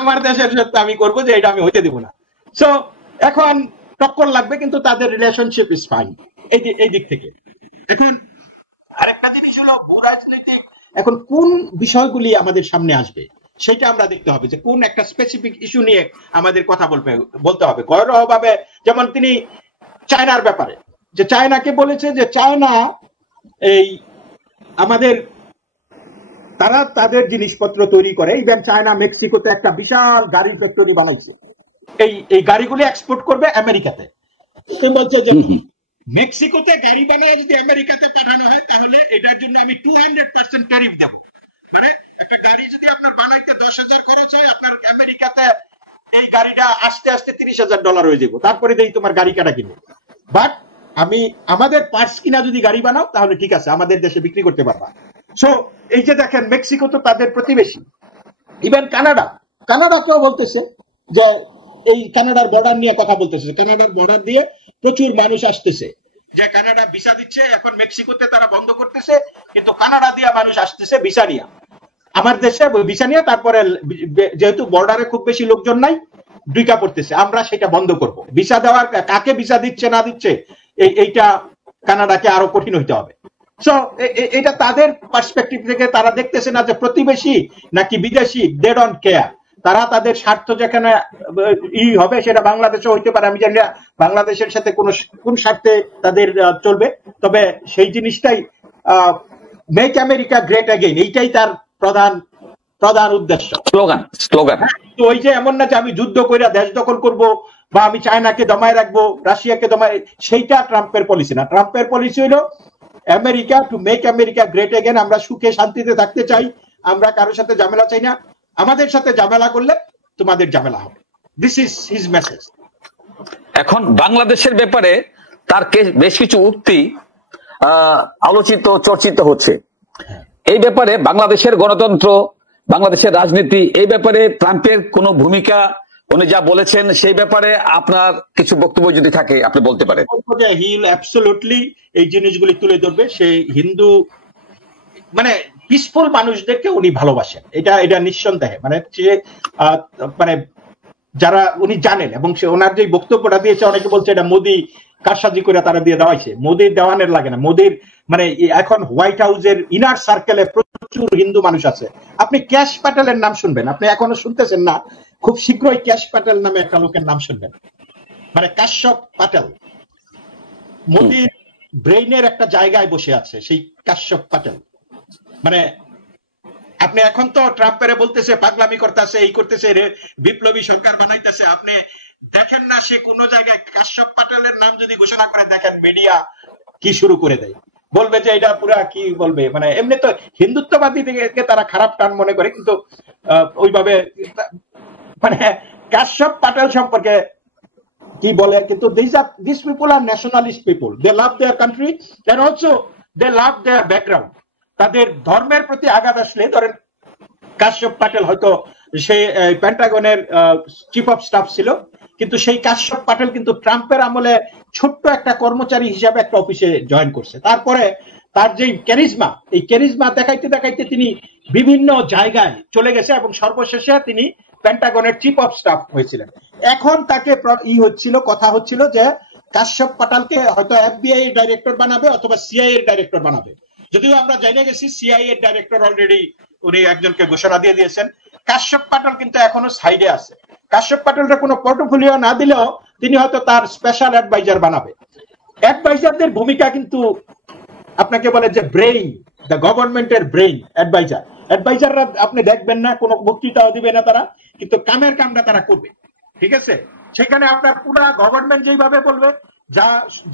আমার দেশের স্বার্থে আমি করবো, যে এটা আমি হইতে দেবো না। সো এখন টক্কর লাগবে, কিন্তু তাদের রিলেশনশিপ ইজ ফাইন এই দিক থেকে। এখন আরেকটা জিনিস হলো ভূরাজনৈতিক, এখন কোন বিষয়গুলি আমাদের সামনে আসবে সেটা আমরা দেখতে হবে, যে কোন একটা স্পেসিফিক ইস্যু নিয়ে আমাদের কথা বলতে হবে গৌরবভাবে। যেমন তিনি চায়নার ব্যাপারে, যে চায়নাকে বলেছে যে চায়না এই আমাদের, তারা তাদের জিনিসপত্র তৈরি করে, ইভেন চায়না মেক্সিকোতে একটা বিশাল গাড়ি ফ্যাক্টরি বানাইছে, এই গাড়িগুলি এক্সপোর্ট করবে আমেরিকাতে। বলছে যে মেক্সিকোতে গাড়ি বানায় যদি আমেরিকাতে পাঠানো হয় তাহলে এটার জন্য আমি 200% ট্যারিফ দেব। মানে একটা গাড়ি যদি আপনার বানাইতে 10,000 খরচ হয়, আপনার আমেরিকাতে এই গাড়িটা আস্তে আস্তে $30,000 হয়ে যাবে, তারপরে দেই তোমার গাড়ি কাটা কিনে। বাট আমি আমাদের পার্টস কিনা যদি গাড়ি বানাও তাহলে ঠিক আছে, আমাদের দেশে বিক্রি করতে পারবা। সো এই যে দেখেন, মেক্সিকো তো তাদের প্রতিবেশী, ইভেন কানাডাকেও বলতেছে যে এই কানাডার বর্ডার নিয়ে কথা বলতেছে, কানাডার বর্ডার দিয়ে প্রচুর মানুষ আসতেছে, যে কানাডা ভিসা দিচ্ছে, এখন মেক্সিকোতে তারা বন্ধ করতেছে, কিন্তু কানাডা দিয়া মানুষ আসতেছে ভিসা নিয়ে, আমার দেশে ভিসা নিয়ে, তারপরে যেহেতু বর্ডারে খুব বেশি লোকজন নাই ঢুকা পড়তেছে, আমরা সেটা বন্ধ করব। ভিসা দেওয়ার, কাকে ভিসা দিচ্ছে না দিচ্ছে এইটা কানাডাকে আরো কঠিন হইতে হবে। সো এটা তাদের পার্সপেক্টিভ থেকে তারা দেখতেছে না যে প্রতিবেশী নাকি বিদেশি, দে ডোন্ট কেয়ার। তারা তাদের স্বার্থ যেখানে হবে সেটা বাংলাদেশও হইতে পারে, আমি জানি না বাংলাদেশের সাথে কোন স্বার্থে তাদের চলবে, তবে সেই জিনিসটাই মেক আমেরিকা গ্রেট অ্যাগেইন, এইটাই তার প্রধান উদ্দেশ্য, স্লোগান। তো ওই যে এমন না যে আমি যুদ্ধ করে দেশ দখল করব বা আমি চায়নাকে দমায় রাখবো, রাশিয়াকে দমায়, সেইটা ট্রাম্পের পলিসি না। ট্রাম্পের পলিসি হলো America to make America great again. আমরা সুখে শান্তিতে থাকতে চাই, আমরা কারোর সাথে ঝামেলা চাই না, আমাদের সাথে ঝামেলা করলে তোমাদের ঝামেলা হবে। This is his message. এখন বাংলাদেশের ব্যাপারে তার বেশ কিছু উক্তি আলোচিত চর্চিত হচ্ছে। এই ব্যাপারে বাংলাদেশের গণতন্ত্র, বাংলাদেশের রাজনীতি, এই ব্যাপারে ট্রাম্পের কোন ভূমিকা, উনি যা বলেছেন সেই ব্যাপারে আপনার কিছু বক্তব্য যদি থাকে আপনি বলতে পারেন। হি উইল অ্যাবসলিউটলি এই জিনিসগুলি তুলে ধরবে। সেই হিন্দু মানে পিসফুল মানুষদেরকে উনি ভালোবাসেন, এটা নিঃসন্দেহে, মানে যারা উনি জানেন, এবং সে ওনার যে বক্তব্যটা দিয়েছে, অনেকে বলছে এটা মোদি কারসাজি করে তারা দিয়ে দেওয়াইছে। মোদির দেওয়ানের লাগে না, মোদির মানে এখন হোয়াইট হাউসের ইনার সার্কেলে প্রচুর হিন্দু মানুষ আছে। আপনি ক্যাশ প্যাটেলের নাম শুনবেন, আপনি এখনো শুনতেছেন না, খুব শীঘ্রই ক্যাশ প্যাটেল নামে একটা লোকের নাম শুনবেন, মানে কাশ্যপ প্যাটেল। মোদির ব্রেইনের একটা জায়গায় বসে আছে সেই কাশ্যপ প্যাটেল। মানে আপনি এখন তো ট্রাম্পের বলতেছে পাগলামি করতেছে, এই করতেছে, বিপ্লবী সরকার বানাইতেছে, আপনি দেখেন না সে কোন জায়গায় কাশ্যপ প্যাটেলের নাম যদি ঘোষণা করে, দেখেন মিডিয়া কি শুরু করে দেয়, বলবে যে এটা পুরা কি বলবে, মানে এমনি তো হিন্দুত্ববাদী থেকে তারা খারাপ টান মনে করে, কিন্তু ওইভাবে মানে কাশ্যপ প্যাটেল সম্পর্কে কি বলে, কিন্তু this people are nationalist people, they love their country and also they love their background. তাদের ধর্মের প্রতি আঘাত আসলে, ধরেন কাশ্যপ প্যাটেল হয়তো সে পেন্টাগনের চিফ অফ স্টাফ ছিল, কিন্তু সেই কাশ্যপ প্যাটেল কিন্তু ট্রাম্পের আমলে ছোট্ট একটা কর্মচারী হিসাবে একটা অফিসে জয়েন করছে। তারপরে তার যে ক্যারিজমা, এই ক্যারিজমা দেখাইতে দেখাইতে তিনি বিভিন্ন জায়গায় চলে গেছে, এবং সর্বশেষে তিনি পেন্টাগনের চিফ অফ স্টাফ হয়েছিলেন। এখন তাকে কথা হচ্ছিল যে কাশ্যপ প্যাটেলকে হয়তো এফবিআই এর ডাইরেক্টর বানাবে অথবা সিআইএ এর ডাইরেক্টর বানাবে। যদিও আমরা জেনে গেছি সিআইএ এর ডাইরেক্টর অলরেডি উনি একজনকে ঘোষণা দিয়ে দিয়েছেন। কাশ্যপ প্যাটেল কিন্তু এখনো সাইডে আছে। কাশ্যপ প্যাটেলটা কোনো পোর্টফোলিও না দিলেও তিনি হয়তো তার স্পেশাল অ্যাডভাইজার বানাবে। অ্যাডভাইজারদের ভূমিকা কিন্তু আপনাকে বলে যে ব্রেইন, দ্য গভর্নমেন্টের ব্রেইন অ্যাডভাইজাররা আপনি দেখবেন না, কোনো বক্তৃতাও দিবে না তারা, কিন্তু কামের কামটা তারা করবে, ঠিক আছে? সেখানে আপনার পুরা গভর্নমেন্ট যেইভাবে বলবে,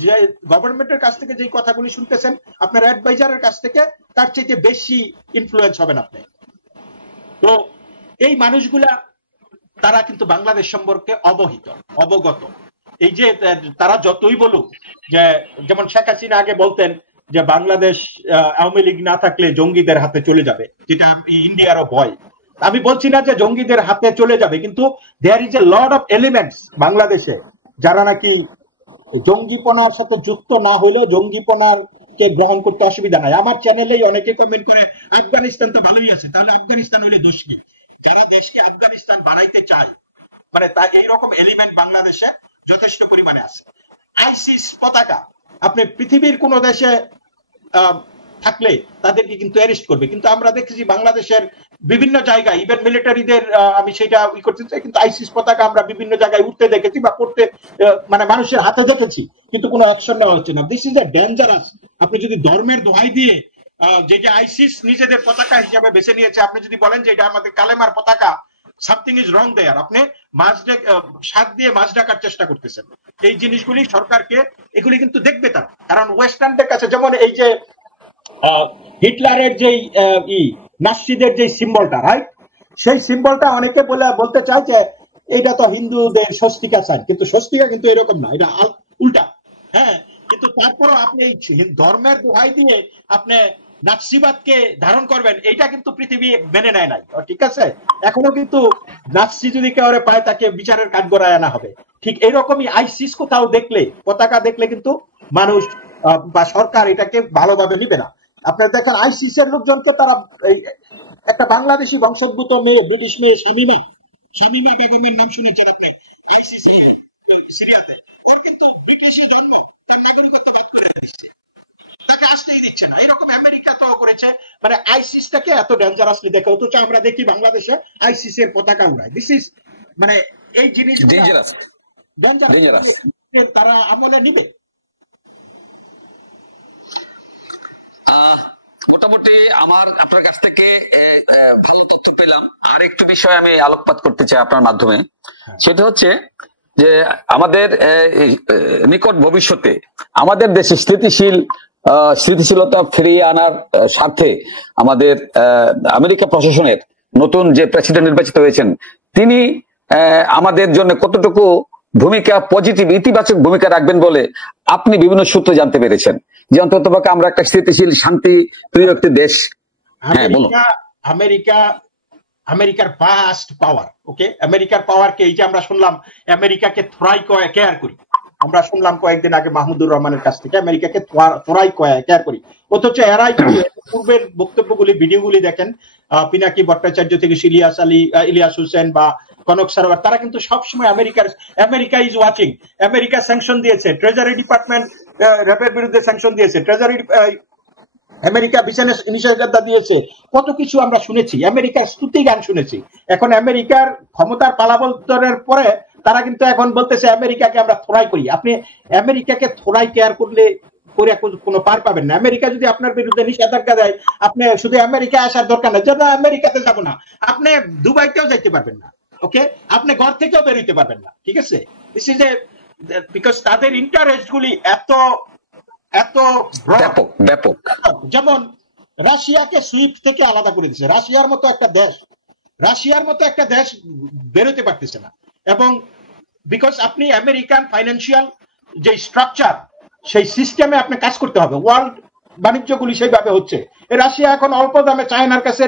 যে গভর্নমেন্টের কাছ থেকে যে কথাগুলি শুনতেছেন, আপনার অ্যাডভাইজারের কাছ থেকে তার চাইতে বেশি ইনফ্লুয়েন্স হবেন আপনি। তো এই মানুষগুলা তারা কিন্তু বাংলাদেশ সম্পর্কে অবগত। এই যে তারা যতই বলুক, যে যেমন শেখ হাসিনা আগে বলতেন যে বাংলাদেশ আওয়ামী লীগ না থাকলে জঙ্গিদের হাতে চলে যাবে, যেটা ইন্ডিয়ারও ভয়। আমি বলছি না যে জঙ্গিদের হাতে চলে যাবে, কিন্তু there is a lot of elements বাংলাদেশে যারা নাকি জঙ্গিপনার সাথে যুক্ত না হলেও জঙ্গিপনার কে গ্রহণ করতে অসুবিধা নাই। আমার চ্যানেলেই অনেকে কমেন্ট করে আফগানিস্তান তো ভালোই আছে, তাহলে আফগানিস্তান হইলে দোষ কি? যারা দেশকে আফগানিস্তান বানাইতে চায়, মানে এইরকম এলিমেন্ট বাংলাদেশে যথেষ্ট পরিমাণে আছে। আইসিস পতাকা আপনি পৃথিবীর কোন দেশে থাকলে তাদেরকে কিন্তু অ্যারেস্ট করবে, কিন্তু আমরা দেখেছি বাংলাদেশের বিভিন্ন জায়গায়, ইভেন মিলিটারিদের, আমি সেটা করতে চাই, কিন্তু আইসিস পতাকা আমরা বিভিন্ন জায়গায় উঠতে দেখেছি বা করতে মানে মানুষের হাতে দেখেছি, কিন্তু কোনো অ্যাকশন নেওয়া হচ্ছে না। This is a dangerous. আপনি যদি ধর্মের দোহাই দিয়ে যে আইসিস নিজেদের পতাকা হিসাবে বেছে নিয়েছে, আপনি যদি বলেন যে এটা আমাদের কালেমার পতাকা, সামথিং ইজ রং দেয়ার, আপনি শাক দিয়ে মাছ ডাকার চেষ্টা করতেছেন। এই জিনিসগুলি সরকারকে, এগুলি কিন্তু দেখবে তারা, কারণ ওয়েস্টার্নদের কাছে, যেমন এই যে হিটলারের যেই নাৎসিদের যে সিম্বলটা, রাইট, সেই সিম্বলটা অনেকে বলতে চায় যে এটা তো হিন্দুদের স্বস্তিকা চান, কিন্তু স্বস্তিকা কিন্তু এরকম না, এটা উল্টা। হ্যাঁ, কিন্তু তারপরও আপনি এই ধর্মের দোহাই দিয়ে আপনি নাৎসিবাদকে ধারণ করবেন, এইটা কিন্তু পৃথিবী মেনে নেয় নাই, ঠিক আছে? এখনো কিন্তু নাৎসি যদি কেউ পায় তাকে বিচারের কাঠগড়ায় আনা হবে। ঠিক এইরকমই আইসিস কোথাও দেখলে, পতাকা দেখলে কিন্তু মানুষ বা সরকার এটাকে ভালোভাবে নিবে না। আপনার দেখেন আইসিস এর লোকজনকে তারা একটা বাংলাদেশি বংশোদ্ভূত মেয়ে, ব্রিটিশ মেয়ে শামীমা বেগমের নাম শুনেছেন আপনি? আইসিস সিরিয়াতে, ওর কিন্তু ব্রিটিশে জন্ম, তার নাগরিকত্ব বাদ করে দিচ্ছে, তাকে আসতেই দিচ্ছে না। এরকম আমেরিকা তো করেছে, মানে আইসিসটাকে এত ডেঞ্জারাসলি দেখে, অথচ আমরা দেখি বাংলাদেশে আইসিস এর পতাকা উড়ায়। দিস ইজ মানে এই জিনিস ডেঞ্জারাস। তারা আমলে নিবে। মোটামুটি আমার আপনার কাছ থেকে ভালো তথ্য পেলাম। আর একটু বিষয় আমি আলোকপাত করতে চাই আপনার মাধ্যমে, সেটা হচ্ছে যে আমাদের নিকট ভবিষ্যতে আমাদের দেশে স্থিতিশীলতা ফিরিয়ে আনার স্বার্থে আমাদের আমেরিকা প্রশাসনের নতুন যে প্রেসিডেন্ট নির্বাচিত হয়েছেন, তিনি আমাদের জন্য কতটুকু ভূমিকা, পজিটিভ ইতিবাচক ভূমিকা রাখবেন বলে আপনি বিভিন্ন সূত্র জানতে পেরেছেন, যে অন্ততপক্ষে আমরা একটা স্থিতিশীল শান্তি প্রিয় একটি দেশ। হ্যাঁ, বলুন। আমেরিকার ভাস্ট পাওয়ার, ওকে, আমেরিকার পাওয়ারকে, এই যে আমরা শুনলাম আমেরিকাকে থ্রাই কেয়ার করি, আমরা শুনলাম কয়েকদিন আগে মাহমুদুর রহমানের কাছ থেকে আমেরিকাকে থ্রাই কেয়ার করি, অথচ এরাই পূর্বের বক্তব্যগুলি, ভিডিওগুলি দেখেন, পিনাকি ভট্টাচার্য থেকে ইলিয়াস হোসেন বা কনক সারোয়ার, তারা কিন্তু সবসময় America is watching. America sanction দিয়েছে, ট্রেজারি ডিপার্টমেন্ট র্যাপের বিরুদ্ধে স্যাংশন দিয়েছে, ট্রেজারি আমেরিকা বিজনেস নিষেধাজ্ঞা দিয়েছে, কত কিছু আমরা শুনেছি, আমেরিকার স্তুতি গান শুনেছি। এখন আমেরিকার ক্ষমতার পালাবদলের পরে তারা কিন্তু এখন বলতেছে আমেরিকাকে আমরা থোড়াই করি। আপনি আমেরিকাকে থোড়াই কেয়ার করলে করে কোনো পার পাবেন না। আমেরিকা যদি আপনার বিরুদ্ধে নিষেধাজ্ঞা দেয়, আপনি শুধু আমেরিকা আসার দরকার নেই, যেটা আমেরিকাতে যাবো না, আপনি দুবাইতেও যাইতে পারবেন না, ওকে, আপনি ঘর থেকেও বেরোতে পারবেন না, ঠিক আছে? দিস ইজ এ বিকজ তাদের ইন্টারেস্ট গুলি এত ব্যাপক। যেমন রাশিয়াকে সুইফট থেকে আলাদা করে দিচ্ছে, রাশিয়ার মতো একটা দেশ বেরোতে পারতেছে না। এবং বিকজ আপনি আমেরিকান ফাইন্যান্সিয়াল যে স্ট্রাকচার, সেই সিস্টেমে আপনি কাজ করতে হবে, ওয়ার্ল্ড বাণিজ্যগুলি সেইভাবে হচ্ছে। রাশিয়া এখন অল্প দামে চায়নার কাছে,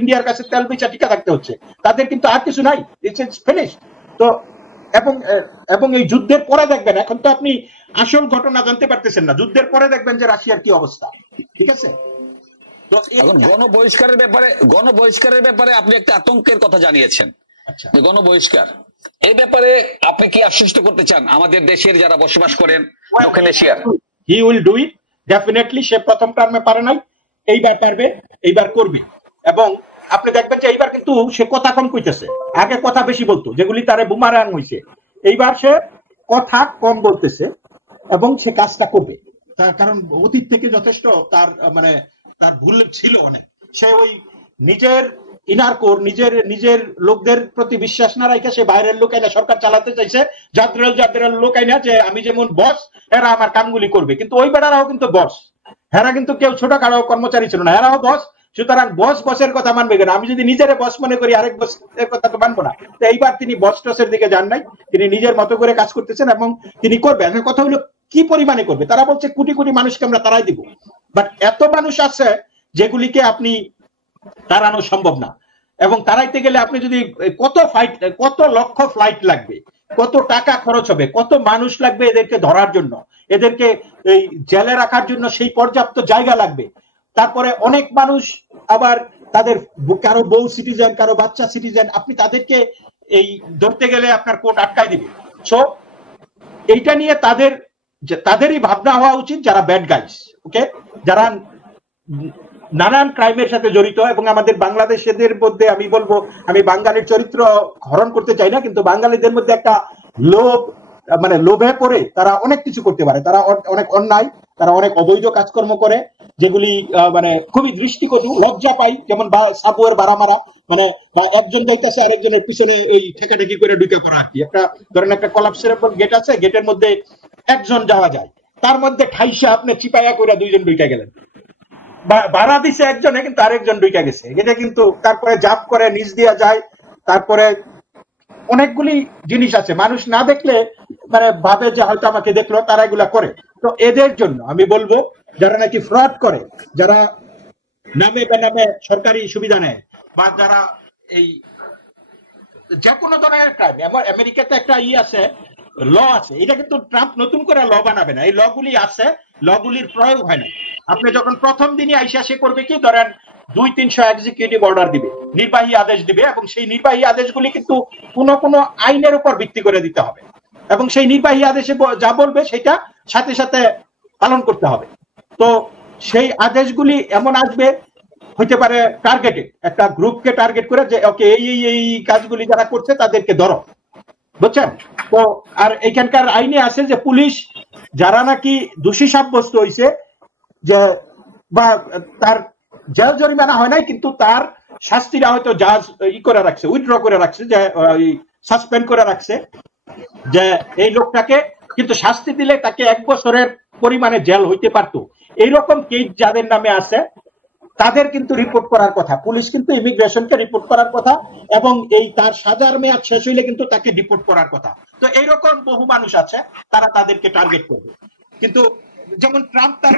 ইন্ডিয়ার কাছে তেল বেচা টিকা থাকতে হচ্ছে, তাদের কিন্তু আর কিছু নাই, ইটস ফিনিশড। তো এবং এই যুদ্ধের পরে দেখবেন, এখন তো আপনি আসল ঘটনা জানতে পারতেছেন না, যুদ্ধের পরে দেখবেন যে রাশিয়ার কি অবস্থা, ঠিক আছে? তো এখন গণবহিষ্কারের ব্যাপারে আপনি একটা আতঙ্কের কথা জানিয়েছেন। আচ্ছা, গণবহিষ্কার এই ব্যাপারে আপনি কি আশ্বস্ত করতে চান আমাদের দেশের যারা বসবাস করেন দক্ষিণ এশিয়ার? He will do it definitely. সে প্রথম টার্মে পারে নাই, এইবার পারবে, এইবার করবে। এবং আপনি দেখবেন যে এইবার কিন্তু সে কথা কম কইতেছে, আগে কথা বেশি বলতো, যেগুলি তারে বুমারাং হইছে। এইবার সে কথা কম বলতেছে এবং সে কাজটা করবে, তার কারণ অতীত থেকে যথেষ্ট তার ভুল ছিল অনেক। সে ওই নিজের ইনার কোর, নিজের লোকদের প্রতি বিশ্বাস না রাখে সে বাইরের লোক আইনা সরকার চালাতে চাইছে, যাদের লোক আইনা যে আমি যেমন বস, এরা আমার কামগুলি করবে। কিন্তু ওই বেড়ারাও কিন্তু বস, এরা কিন্তু কেউ ছোটখাটো কর্মচারী ছিল না, এরাও বস। সুতরাং বসের কথা মানবে কেন? আমি যদি নিজের বস মনে করি, আরেক বসের কথা তো মানবো না। তো এইবার তিনি টসের দিকে যান নাই, তিনি নিজের মতো করে কাজ করতেছেন এবং তিনি করবেন। কথা হলো কি পরিমাণে করবে? তারা বলছে কোটি কোটি মানুষকে আমরা তারাই দিব, বাট এত মানুষ আছে যেগুলিকে আপনি তাড়ানো সম্ভব না। এবং তারাইতে গেলে আপনি যদি কত লক্ষ ফ্লাইট লাগবে, কত টাকা খরচ হবে, কত মানুষ লাগবে এদেরকে ধরার জন্য, এদেরকে এই জেলে রাখার জন্য সেই পর্যাপ্ত জায়গা লাগবে। তারপরে অনেক মানুষ আবার তাদের কারো বউ সিটিজেন, কারো বাচ্চা সিটিজেন, আপনি তাদেরকে এই ধরতে গেলে আপনার কোর্ট আটকায় দিবে। সো এইটা নিয়ে তাদেরই ভাবনা হওয়া উচিত, যারা ব্যাড গাইস, ওকে, যারা নানান ক্রাইমের সাথে জড়িত। এবং আমাদের বাংলাদেশিদের মধ্যে আমি বলবো, আমি বাঙালির চরিত্র হরণ করতে চাই না, কিন্তু বাঙালিদের মধ্যে একটা লোভে পড়ে তারা অনেক কিছু করতে পারে, তারা অনেক অন্যায়, তারা অনেক অবৈধ কাজকর্ম করে, যেগুলি খুবই দৃষ্টিকটু, লজ্জা পাই। যেমন সাবুয়ের বাড়ামারা, একজন দেখতেছে আরেকজনের পিছনে এই ঠেকাঠেকি করে ঢুকে পড়া আর কি। ধরেন একটা কলাপসেবল গেট আছে, গেটের মধ্যে একজন যাওয়া যায়, তার মধ্যে ঠাইসা আপনি চিপাইয়া করে দুইজন ঢুকে গেলেন, ভাড়া দিছে একজনে কিন্তু আরেকজন ঢুকে গেছে, এটা কিন্তু তারপরে জাপ করে নিচ দিয়া যায়। তারপরে অনেকগুলি জিনিস আছে, মানুষ না দেখলে ভাবে যে হয়তো আমাকে দেখলো, তারা এগুলা করে। তো এদের জন্য আমি বলবো, যারা নাকি ফ্রড করে, যারা নামে বেনামে সরকারি সুবিধা নেয়, বা যারা এই যে কোনো ধরনের ক্রাইম, আমেরিকাতে একটা আছে, ল আছে, এটা কিন্তু ট্রাম্প নতুন করে ল বানাবে না, এই ল গুলি আছে, ল গুলির প্রয়োগ হয় না। আপনি যখন প্রথম দিনই আইসা সে করবে কি, ধরেন 200-300 এক্সিকিউটিভ অর্ডার দিবে, নির্বাহী আদেশ দিবে, এবং সেই নির্বাহী আদেশগুলি কিন্তু কোনো আইনের উপর ভিত্তি করে দিতে হবে, এবং সেই নির্বাহী আদেশে যা বলবে সেটা সাথে সাথে পালন করতে হবে। তো সেই আদেশগুলি এমন আসবে, হইতে পারে টার্গেটেড, একটা গ্রুপকে টার্গেট করে যে ওকে এই কাজগুলি যারা করছে তাদেরকে ধরো, বুঝছেন? তো আর এখানকার আইনে আছে যে পুলিশ যারা নাকি দোষী সাব্যস্ত হয়েছে, যে বা তার জেল জরিমানা হয় নাই কিন্তু তার শাস্তিটা হয়তো জাজ করে রাখছে, উইথড্র করে রাখছে, যে সাসপেন্ড করে রাখছে, যে এই লোকটাকে কিন্তু শাস্তি দিলে তাকে 1 বছরের পরিমাণে জেল হইতে পারতো, এইরকম কেস যাদের নামে আছে তাদের কিন্তু রিপোর্ট করার কথা, পুলিশ কিন্তু ইমিগ্রেশনকে রিপোর্ট করার কথা, এবং এই তার সাজার মেয়াদ শেষ হইলে কিন্তু তাকে ডিপোর্ট করার কথা। তো এইরকম বহু মানুষ আছে, তারা তাদেরকে টার্গেট করবে। কিন্তু যেমন ট্রাম্প তার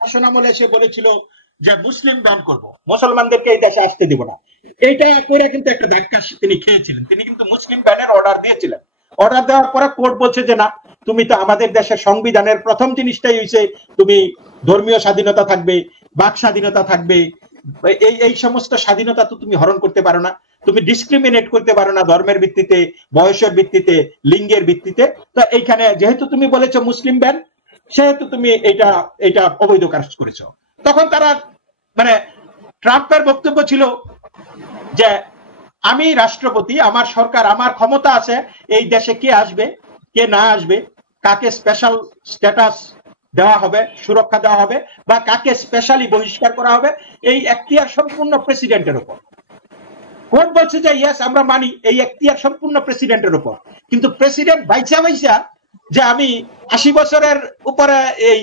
শাসনামলে এসে বলেছিল যে মুসলিম ব্যান করব, মুসলমানদেরকে এই দেশে আসতে দিব না, এইটা করে কিন্তু একটা ধাক্কা তিনি খেয়েছিলেন। তিনি কিন্তু মুসলিম ব্যানের অর্ডার দিয়েছিলেন, অর্ডার দেওয়ার পরে কোর্ট বলছে যে না, তুমি তো আমাদের দেশের সংবিধানের প্রথম জিনিসটাই হইছে তুমি ধর্মীয় স্বাধীনতা থাকবে, বাক স্বাধীনতা থাকবে, এই সমস্ত স্বাধীনতা তো তুমি হরণ করতে পারো না, তুমি ডিসক্রিমিনেট করতে পারো না ধর্মের ভিত্তিতে, বয়সের ভিত্তিতে, লিঙ্গের ভিত্তিতে। তো এইখানে যেহেতু তুমি বলেছো মুসলিম ব্যান, সেহেতু তুমি এটা অবৈধ কাজ করেছো। তখন তারা মানে ট্রাম্পের বক্তব্য ছিল যে আমি রাষ্ট্রপতি, আমার সরকার, আমার ক্ষমতা আছে এই দেশে কে আসবে কে না আসবে, কাকে স্পেশাল স্ট্যাটাস দেওয়া হবে, সুরক্ষা দেওয়া হবে, বা কাকে স্পেশালি বহিষ্কার করা হবে, এই এখতিয়ার সম্পূর্ণ প্রেসিডেন্টের উপর। কোর্ট বলছে যে ইয়েস আমরা মানি, এই এখতিয়ার সম্পূর্ণ প্রেসিডেন্টের উপর। কিন্তু প্রেসিডেন্ট বাইচা যে আমি 80 বছরের উপরে এই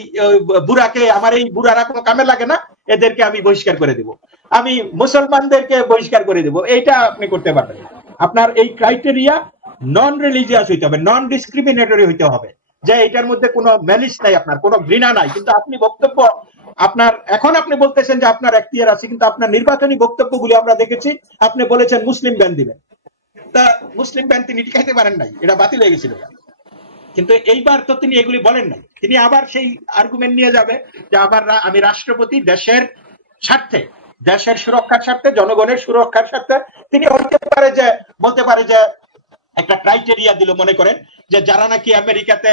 বুড়াকে, আমার এই বুড়ারা কোনো কামে লাগে না, এদেরকে আমি বহিষ্কার করে দিব, আমি মুসলমানদেরকে বহিষ্কার করে দিব, এইটা আপনি করতে পারবেন না। আপনার এই ক্রাইটেরিয়া নন রিলিজিয়াস হইতে হবে, নন ডিসক্রিমিনেটরি হইতে হবে, যে এটার মধ্যে কোনো ম্যালিস নাই, আপনার কোনো ঘৃণা নাই। কিন্তু আপনি বক্তব্য আপনার এখন আপনি বলতেছেন যে আপনার এখতিয়ার আছে, কিন্তু আপনার নির্বাচনী বক্তব্যগুলি আমরা দেখেছি, আপনি বলেছেন মুসলিম ব্যান দিবেন, তা মুসলিম ব্যান তিনি টিকাইতে পারেন নাই, এটা বাতিল হয়ে গেছিল। কিন্তু এইবার তো তিনি এগুলি বলেন নাই, তিনি আবার সেই আর্গুমেন্ট নিয়ে যাবে যে আবার আমি রাষ্ট্রপতি, দেশের স্বার্থে, দেশের সুরক্ষার স্বার্থে, জনগণের সুরক্ষার স্বার্থে তিনি বলতে পারে যে একটা ক্রাইটেরিয়া দিল, মনে করেন যে যারা নাকি আমেরিকাতে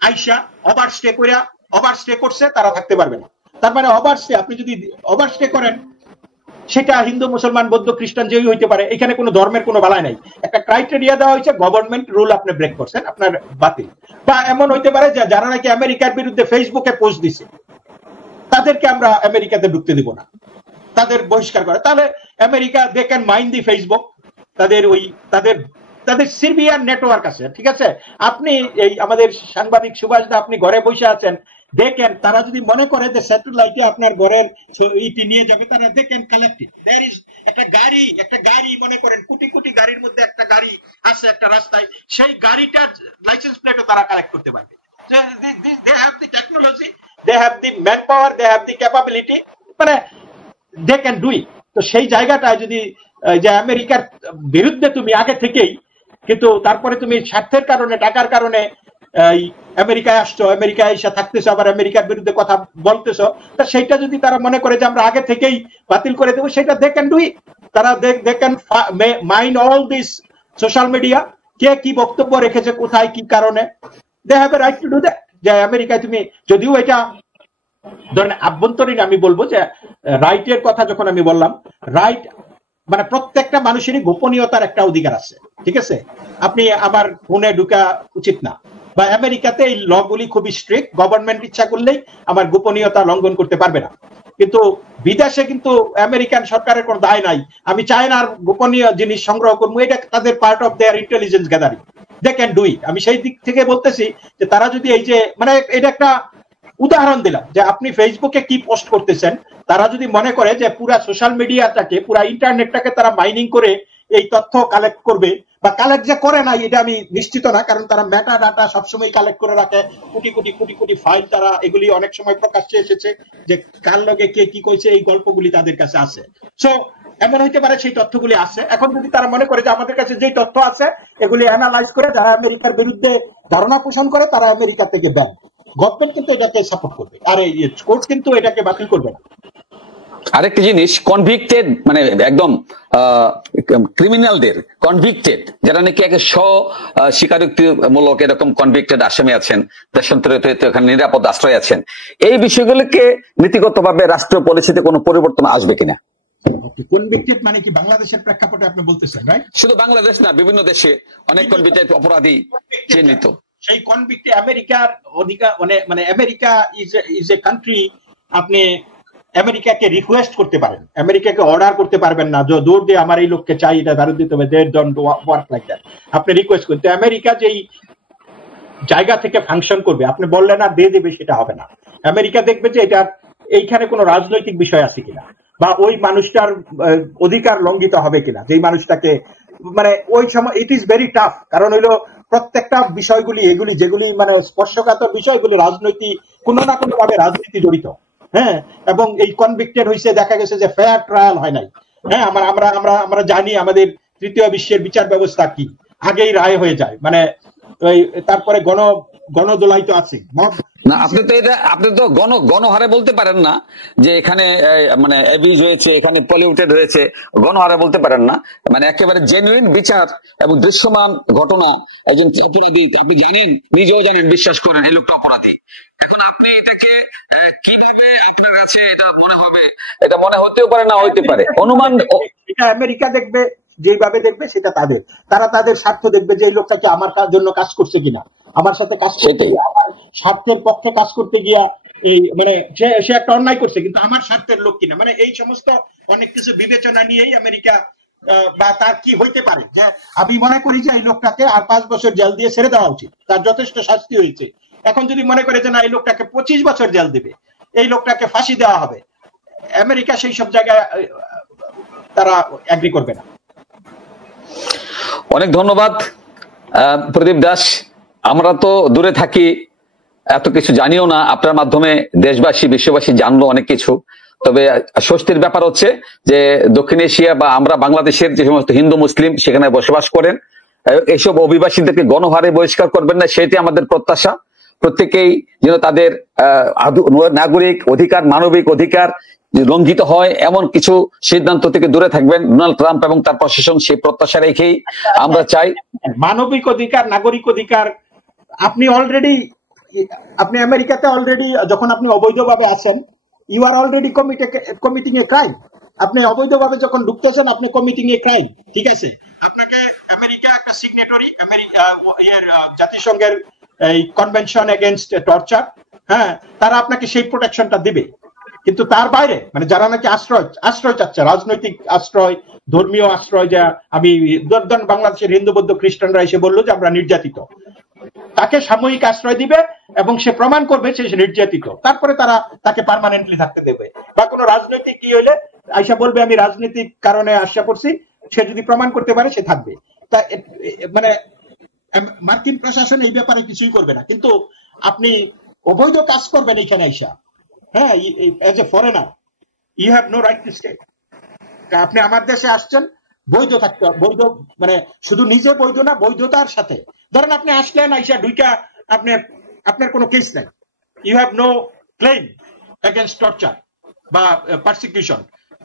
আইসা ওভারস্টে করছে তারা থাকতে পারবে না। তার মানে ওভারস্টে, আপনি যদি ওভারস্টে করেন সেটা হিন্দু, মুসলমান, বৌদ্ধ, খ্রিস্টান যেই হইতে পারে, এখানে কোনো ধর্মের কোনো বালাই নাই, একটা ক্রাইটেরিয়া দেওয়া হয়েছে, গভর্নমেন্ট রুল আপনি ব্রেক করছেন, আপনার বাতিল। বা এমন হইতে পারে যে যারা নাকি আমেরিকার বিরুদ্ধে ফেসবুকে পোস্ট দিছে তাদেরকে আমরা আমেরিকাতে ঢুকতে দিব না, তাদের বহিষ্কার করে। তাহলে America they can mind the Facebook, তাদের সিরিয়ান নেটওয়ার্ক আছে, ঠিক আছে? আপনি এই আমাদের সাংবাদিক সুভাষ দা, আপনি ঘরে বসে আছেন, দেখেন তারা যদি মনে করে যে স্যাটেলাইটে আপনার ঘরের ইটি নিয়ে যাবে, তারা দেখেন কালেক্টিভ দেয়ার ইজ একটা গাড়ি মনে করেন কোটি কোটি গাড়ির মধ্যে একটা গাড়ি আছে একটা রাস্তায়, সেই গাড়িটার লাইসেন্স প্লেটও তারা কালেক্ট করতে পারবে। They have the technology, they have the man power, they have the capability, মানে দে ক্যান ডু ইট। তো সেই জায়গাটায় যদি যে আমেরিকার বিরুদ্ধে তুমি আগে থেকেই, কিন্তু তারপরে তুমি স্বার্থের কারণে, টাকার কারণে আমেরিকায় আসছো, আমেরিকায় এসে থাকতেছো, আবার আমেরিকার বিরুদ্ধে কথা বলতেছো, তা সেইটা যদি তারা মনে করে যে আমরা আগে থেকেই বাতিল করে দেবো, সেটা দে ক্যান ডু ইট। তারা they can mind all this social media, কে কি বক্তব্য রেখেছে, কোথায় কি কারণে, they have a right to do that. যে আমেরিকায় তুমি, যদিও এটা ধরেন আভ্যন্তরীণ, আমি বলবো যে রাইটের কথা যখন আমি বললাম, রাইট মানে প্রত্যেকটা মানুষেরই গোপনীয়তার একটা অধিকার আছে, ঠিক আছে? আপনি আবার ফোনে ঢুকা উচিত না, বা আমেরিকাতে এই ল গুলি খুবই স্ট্রিক্ট, গভর্নমেন্ট ইচ্ছা করলেই আমার গোপনীয়তা লঙ্ঘন করতে পারবে না। কিন্তু বিদেশে কিন্তু আমেরিকান সরকারের কোনো দায় নাই, আমি চায়নার গোপনীয় জিনিস সংগ্রহ করবো, এটা তাদের part of their intelligence gathering, they can do it. আমি সেই দিক থেকে বলতেছি যে তারা যদি এই যে, মানে এটা একটা উদাহরণ দিলাম যে আপনি ফেসবুকে কি পোস্ট করতেছেন, তারা যদি মনে করে যে পুরা সোশ্যাল মিডিয়াটাকে, পুরা ইন্টারনেটটাকে তারা মাইনিং করে এই তথ্য কালেক্ট করবে, বা কালেক্ট যে করে না এটা আমি নিশ্চিত না, কারণ তারা মেটা ডাটা সবসময় কালেক্ট করে রাখে, কোটি কোটি কোটি কোটি ফাইল, তারা এগুলি অনেক সময় প্রকাশ্যে এসেছে যে কার লগে কে কি কইছে, এই গল্পগুলি তাদের কাছে আছে। সো এমন হইতে পারে সেই তথ্যগুলি আছে। এখন যদি তারা মনে করে যে আমাদের কাছে যে তথ্য আছে এগুলি অ্যানালাইজ করে যারা আমেরিকার বিরুদ্ধে ধারণা পোষণ করে তারা আমেরিকা থেকে ব্যান, গভর্নমেন্ট কিন্তু এটাকে সাপোর্ট করবে, আর এই কোর্ট কিন্তু এটাকে বাতিল করবে না। আরেকটি জিনিস, কনভিক্টেড মানে একদম ক্রিমিনালদের, কনভিক্টেড যারা নাকি একে স্বীকারোক্তিমূলক এরকম কনভিক্টেড আসামি আছেন, দেশান্তরিত এখানে নিরাপদ আশ্রয় আছেন, এই বিষয়গুলোকে নীতিগতভাবে রাষ্ট্র পলিসিতে কোনো পরিবর্তন আসবে কিনা? কনভিক্টেড মানে কি বাংলাদেশের প্রেক্ষাপটে আপনি বলতেছেন, রাইট? শুধু বাংলাদেশ না, বিভিন্ন দেশে অনেক কনভিক্টেড অপরাধী চিহ্নিত। সেই কনভিক্টে আমেরিকার অধিকার, মানে আমেরিকা ইজ এ কান্ট্রি, আপনি আমেরিকাকে রিকোয়েস্ট করতে পারেন, আমেরিকাকে অর্ডার করতে পারবেন না যে দৌড় দিয়ে আমার এই লোককে চাই, এটা ফেরত দিতে হবে, they don't work like that. আপনি রিকোয়েস্ট করতে, আমেরিকা যেই জায়গা থেকে ফাংশন করবে, আপনি বললেন আর দিয়ে দেবে সেটা হবে না। আমেরিকা দেখবে যে এটা এইখানে কোনো রাজনৈতিক বিষয় আছে কিনা, বা ওই মানুষটার অধিকার লঙ্ঘিত হবে কিনা, যেই মানুষটাকে, মানে ওই সময় ইট ইজ ভেরি টাফ, কারণ হইলো প্রত্যেকটা বিষয়গুলি এগুলি যেগুলি মানে স্পর্শকাতর বিষয়গুলি রাজনৈতিক, কোনো না কোনো ভাবে রাজনীতি জড়িত। হ্যাঁ, এবং এই কনভিক্টেড হয়েছে, দেখা গেছে যে ফেয়ার ট্রায়াল হয় নাই। হ্যাঁ, আমরা আমরা আমরা আমরা জানি আমাদের তৃতীয় বিশ্বের বিচার ব্যবস্থা কি, আগেই রায় হয়ে যায়, মানে তারপরে গণদোলাই তো আছে না। আপনি তো গণহারে বলতে পারেন না যে এখানে মানে অ্যাবিউজ হয়েছে, এখানে পলিউটেড হয়েছে, গণহারে বলতে পারেন না। মানে একেবারে জেনুইন বিচার এবং দৃশ্যমান ঘটনা, একজন অপরাধী আপনি জানেন, নিজেও জানেন, বিশ্বাস করেন এই লোকটা অপরাধী। এখন আপনি এটাকে কিভাবে আপনার কাছে এটা মনে হবে? এটা মনে হতেও পারে, না হইতে পারে, অনুমান। এটা আমেরিকা দেখবে, যেভাবে দেখবে সেটা তারা তাদের স্বার্থ দেখবে যে এই লোকটাকে আমার জন্য কাজ করছে কিনা, আমার সাথে কাজ করতে, আমার স্বার্থের পক্ষে কাজ করতে গিয়া এই মানে সে একটা অন্যায় করছে কিন্তু আমার স্বার্থের লোক কিনা, মানে এই সমস্ত অনেক কিছু বিবেচনা নিয়েই আমেরিকা বা তার কি হইতে পারে, যে আমি মনে করি যে এই লোকটাকে আর 5 বছর জেল দিয়ে ছেড়ে দেওয়া উচিত, তার যথেষ্ট শাস্তি হয়েছে। এখন যদি মনে করে যে না এই লোকটাকে 25 বছর জেল দেবে, এই লোকটাকে ফাঁসি দেওয়া হবে, আমেরিকা সেই সব জায়গায় তারা এগ্রি করবে না। অনেক ধন্যবাদ প্রদীপ দাস। আমরা তো দূরে থাকি, এত কিছু জানিও না, আপনার মাধ্যমে দেশবাসী বিশ্ববাসী জানলো অনেক কিছু। তবে স্বস্তির ব্যাপার হচ্ছে যে দক্ষিণ এশিয়া বা আমরা বাংলাদেশের যে সমস্ত হিন্দু মুসলিম সেখানে বসবাস করেন, এইসব অভিবাসীদেরকে গণহারে বহিষ্কার করবেন না, সেটি আমাদের প্রত্যাশা। প্রত্যেকেই যেন তাদের নাগরিক অধিকার, মানবিক অধিকার লঙ্ঘিত হয় এমন কিছু সিদ্ধান্ত থেকে দূরে থাকবেন ডোনাল্ড ট্রাম্প এবং তার প্রশাসন, সেই প্রত্যাশা রেখেই আমরা চাই। মানবিক অধিকার, নাগরিক অধিকার, আপনি আমেরিকাতে অলরেডি যখন আপনি অবৈধভাবে আছেন, you are already committing a crime. আপনি অবৈধভাবে যখন ঢুকতেছেন আপনি কমিটিং এ ক্রাইম, ঠিক আছে? আপনাকে আমেরিকা একটা সিগনেটরি, জাতিসংঘের এই কনভেনশন এগেইনস্ট টর্চার, হ্যাঁ, তারা আপনাকে সেই প্রোটেকশনটা দিবে। কিন্তু তার বাইরে মানে যারা নাকি আশ্রয় চাচ্ছে, রাজনৈতিক আশ্রয়, ধর্মীয় আশ্রয়, যা আমি বাংলাদেশের হিন্দু বৌদ্ধ খ্রিস্টানরা এসে বললো যে আমরা নির্যাতিত, তাকে সাময়িক আশ্রয় দিবে এবং সে প্রমাণ করবে সে নির্যাতিত, তারপরে তারা তাকে পার্মানেন্টলি থাকতে দেবে। বা কোনো রাজনৈতিক কি হইলে আইসা বলবে আমি রাজনৈতিক কারণে আশা করছি, সে যদি প্রমাণ করতে পারে সে থাকবে। তা মানে মার্কিন প্রশাসন এই ব্যাপারে কিছুই করবে না, কিন্তু আপনি অবৈধ কাজ করবেন এইখানে আইসা, হ্যাঁ, as a foreigner you have no right to stay. আপনি আমার দেশে আসছেন, বৈধ থাকতে, বৈধ মানে শুধু নিজে বৈধ না, বৈধতার সাথে। ধরেন আপনি আসলেন আইসা ঢুইকা আপনার কোনো কেস নাই, you have no claim against torture বা পারসিকিউশন,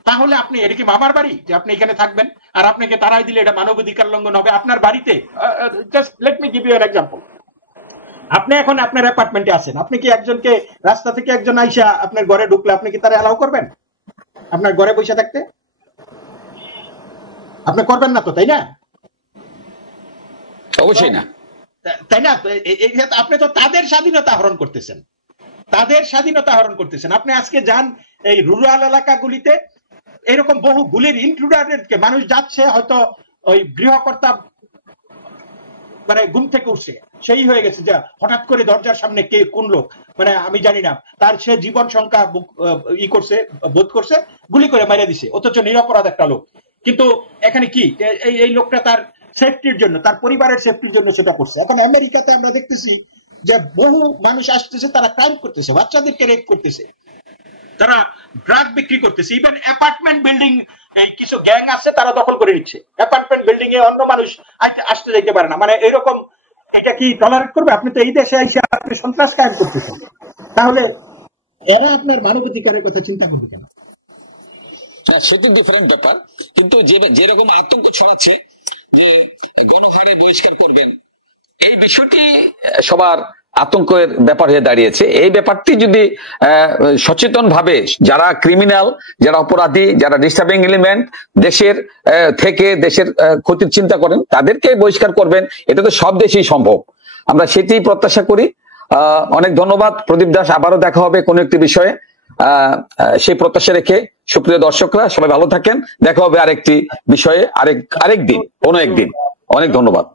তাহলে আপনি এটা কি মামার বাড়ি যে আপনি এখানে থাকবেন আর আপনাকে তাড়াই দিলে এটা মানবাধিকার লঙ্ঘন হবে আপনার বাড়িতে? Just let me give you an example. আপনি এখন আপনার অ্যাপার্টমেন্টে আছেন, আপনি কি একজনকে রাস্তা থেকে একজন আইসা আপনার ঘরে ঢুকলে আপনি কি তারা অ্যালাউ করবেন আপনার ঘরে বসে থাকতে? আপনি করবেন না তো, তাই না? অবশ্যই না, তাই না? আপনি তো তাদের স্বাধীনতা হরণ করতেছেন, আপনি আজকে যান এই রুরাল এলাকাগুলিতে, এরকম বহু গুলির ইন্ট্রুডারকে মানুষ যাচ্ছে, হয়তো ওই গৃহকর্তা মানে ঘুম থেকে উঠছে, সেই হয়ে গেছে যে হঠাৎ করে দরজার সামনে কে কোন লোক মানে আমি জানি না, তার সে জীবন সংখ্যা বোধ করছে, গুলি করে মেরে দিছে, অথচ নিরপরাধ একটা লোক। কিন্তু এখানে কি এই লোকটা তার সেফটির জন্য, তার পরিবারের সেফটির জন্য সেটা করছে। এখন আমেরিকাতে আমরা দেখতেছি যে বহু মানুষ আসতেছে, তারা ক্রাইম করতেছে, বাচ্চাদেরকে রেপ করতেছে, তারা ড্রাগ বিক্রি করতেছে, ইভেন অ্যাপার্টমেন্ট বিল্ডিং এই কিছু গ্যাং আছে তারা দখল করে নিচ্ছে, অ্যাপার্টমেন্ট বিল্ডিং এ অন্য মানুষ আসতে যেতে পারে না। মানে এরকম, এটা কি টলারেট করবে? আপনি তো এই দেশে এসে আপনি সন্ত্রাস কায়েম করতেছেন, তাহলে এরা আপনার মানবাধিকারের কথা চিন্তা করবে কেন? সেটি ডিফারেন্ট ব্যাপার, কিন্তু যেরকম আতঙ্ক ছড়াচ্ছে যে গণহারে বহিষ্কার করবেন, এই বিষয়টি সবার আতঙ্কের ব্যাপার হয়ে দাঁড়িয়েছে। এই ব্যাপারটি যদি সচেতন ভাবে যারা ক্রিমিনাল, যারা অপরাধী, যারা ডিস্টার্বিং এলিমেন্ট দেশের থেকে দেশের ক্ষতির চিন্তা করেন, তাদেরকে বহিষ্কার করবেন, এটা তো সব দেশেই সম্ভব। আমরা সেটি প্রত্যাশা করি। অনেক ধন্যবাদ প্রদীপ দাস, আবারও দেখা হবে কোনো একটি বিষয়ে, সেই প্রত্যাশা রেখে সুপ্রিয় দর্শকরা সবাই ভালো থাকেন, দেখা হবে আরেকটি বিষয়ে আরেকদিন, কোনো একদিন। অনেক ধন্যবাদ।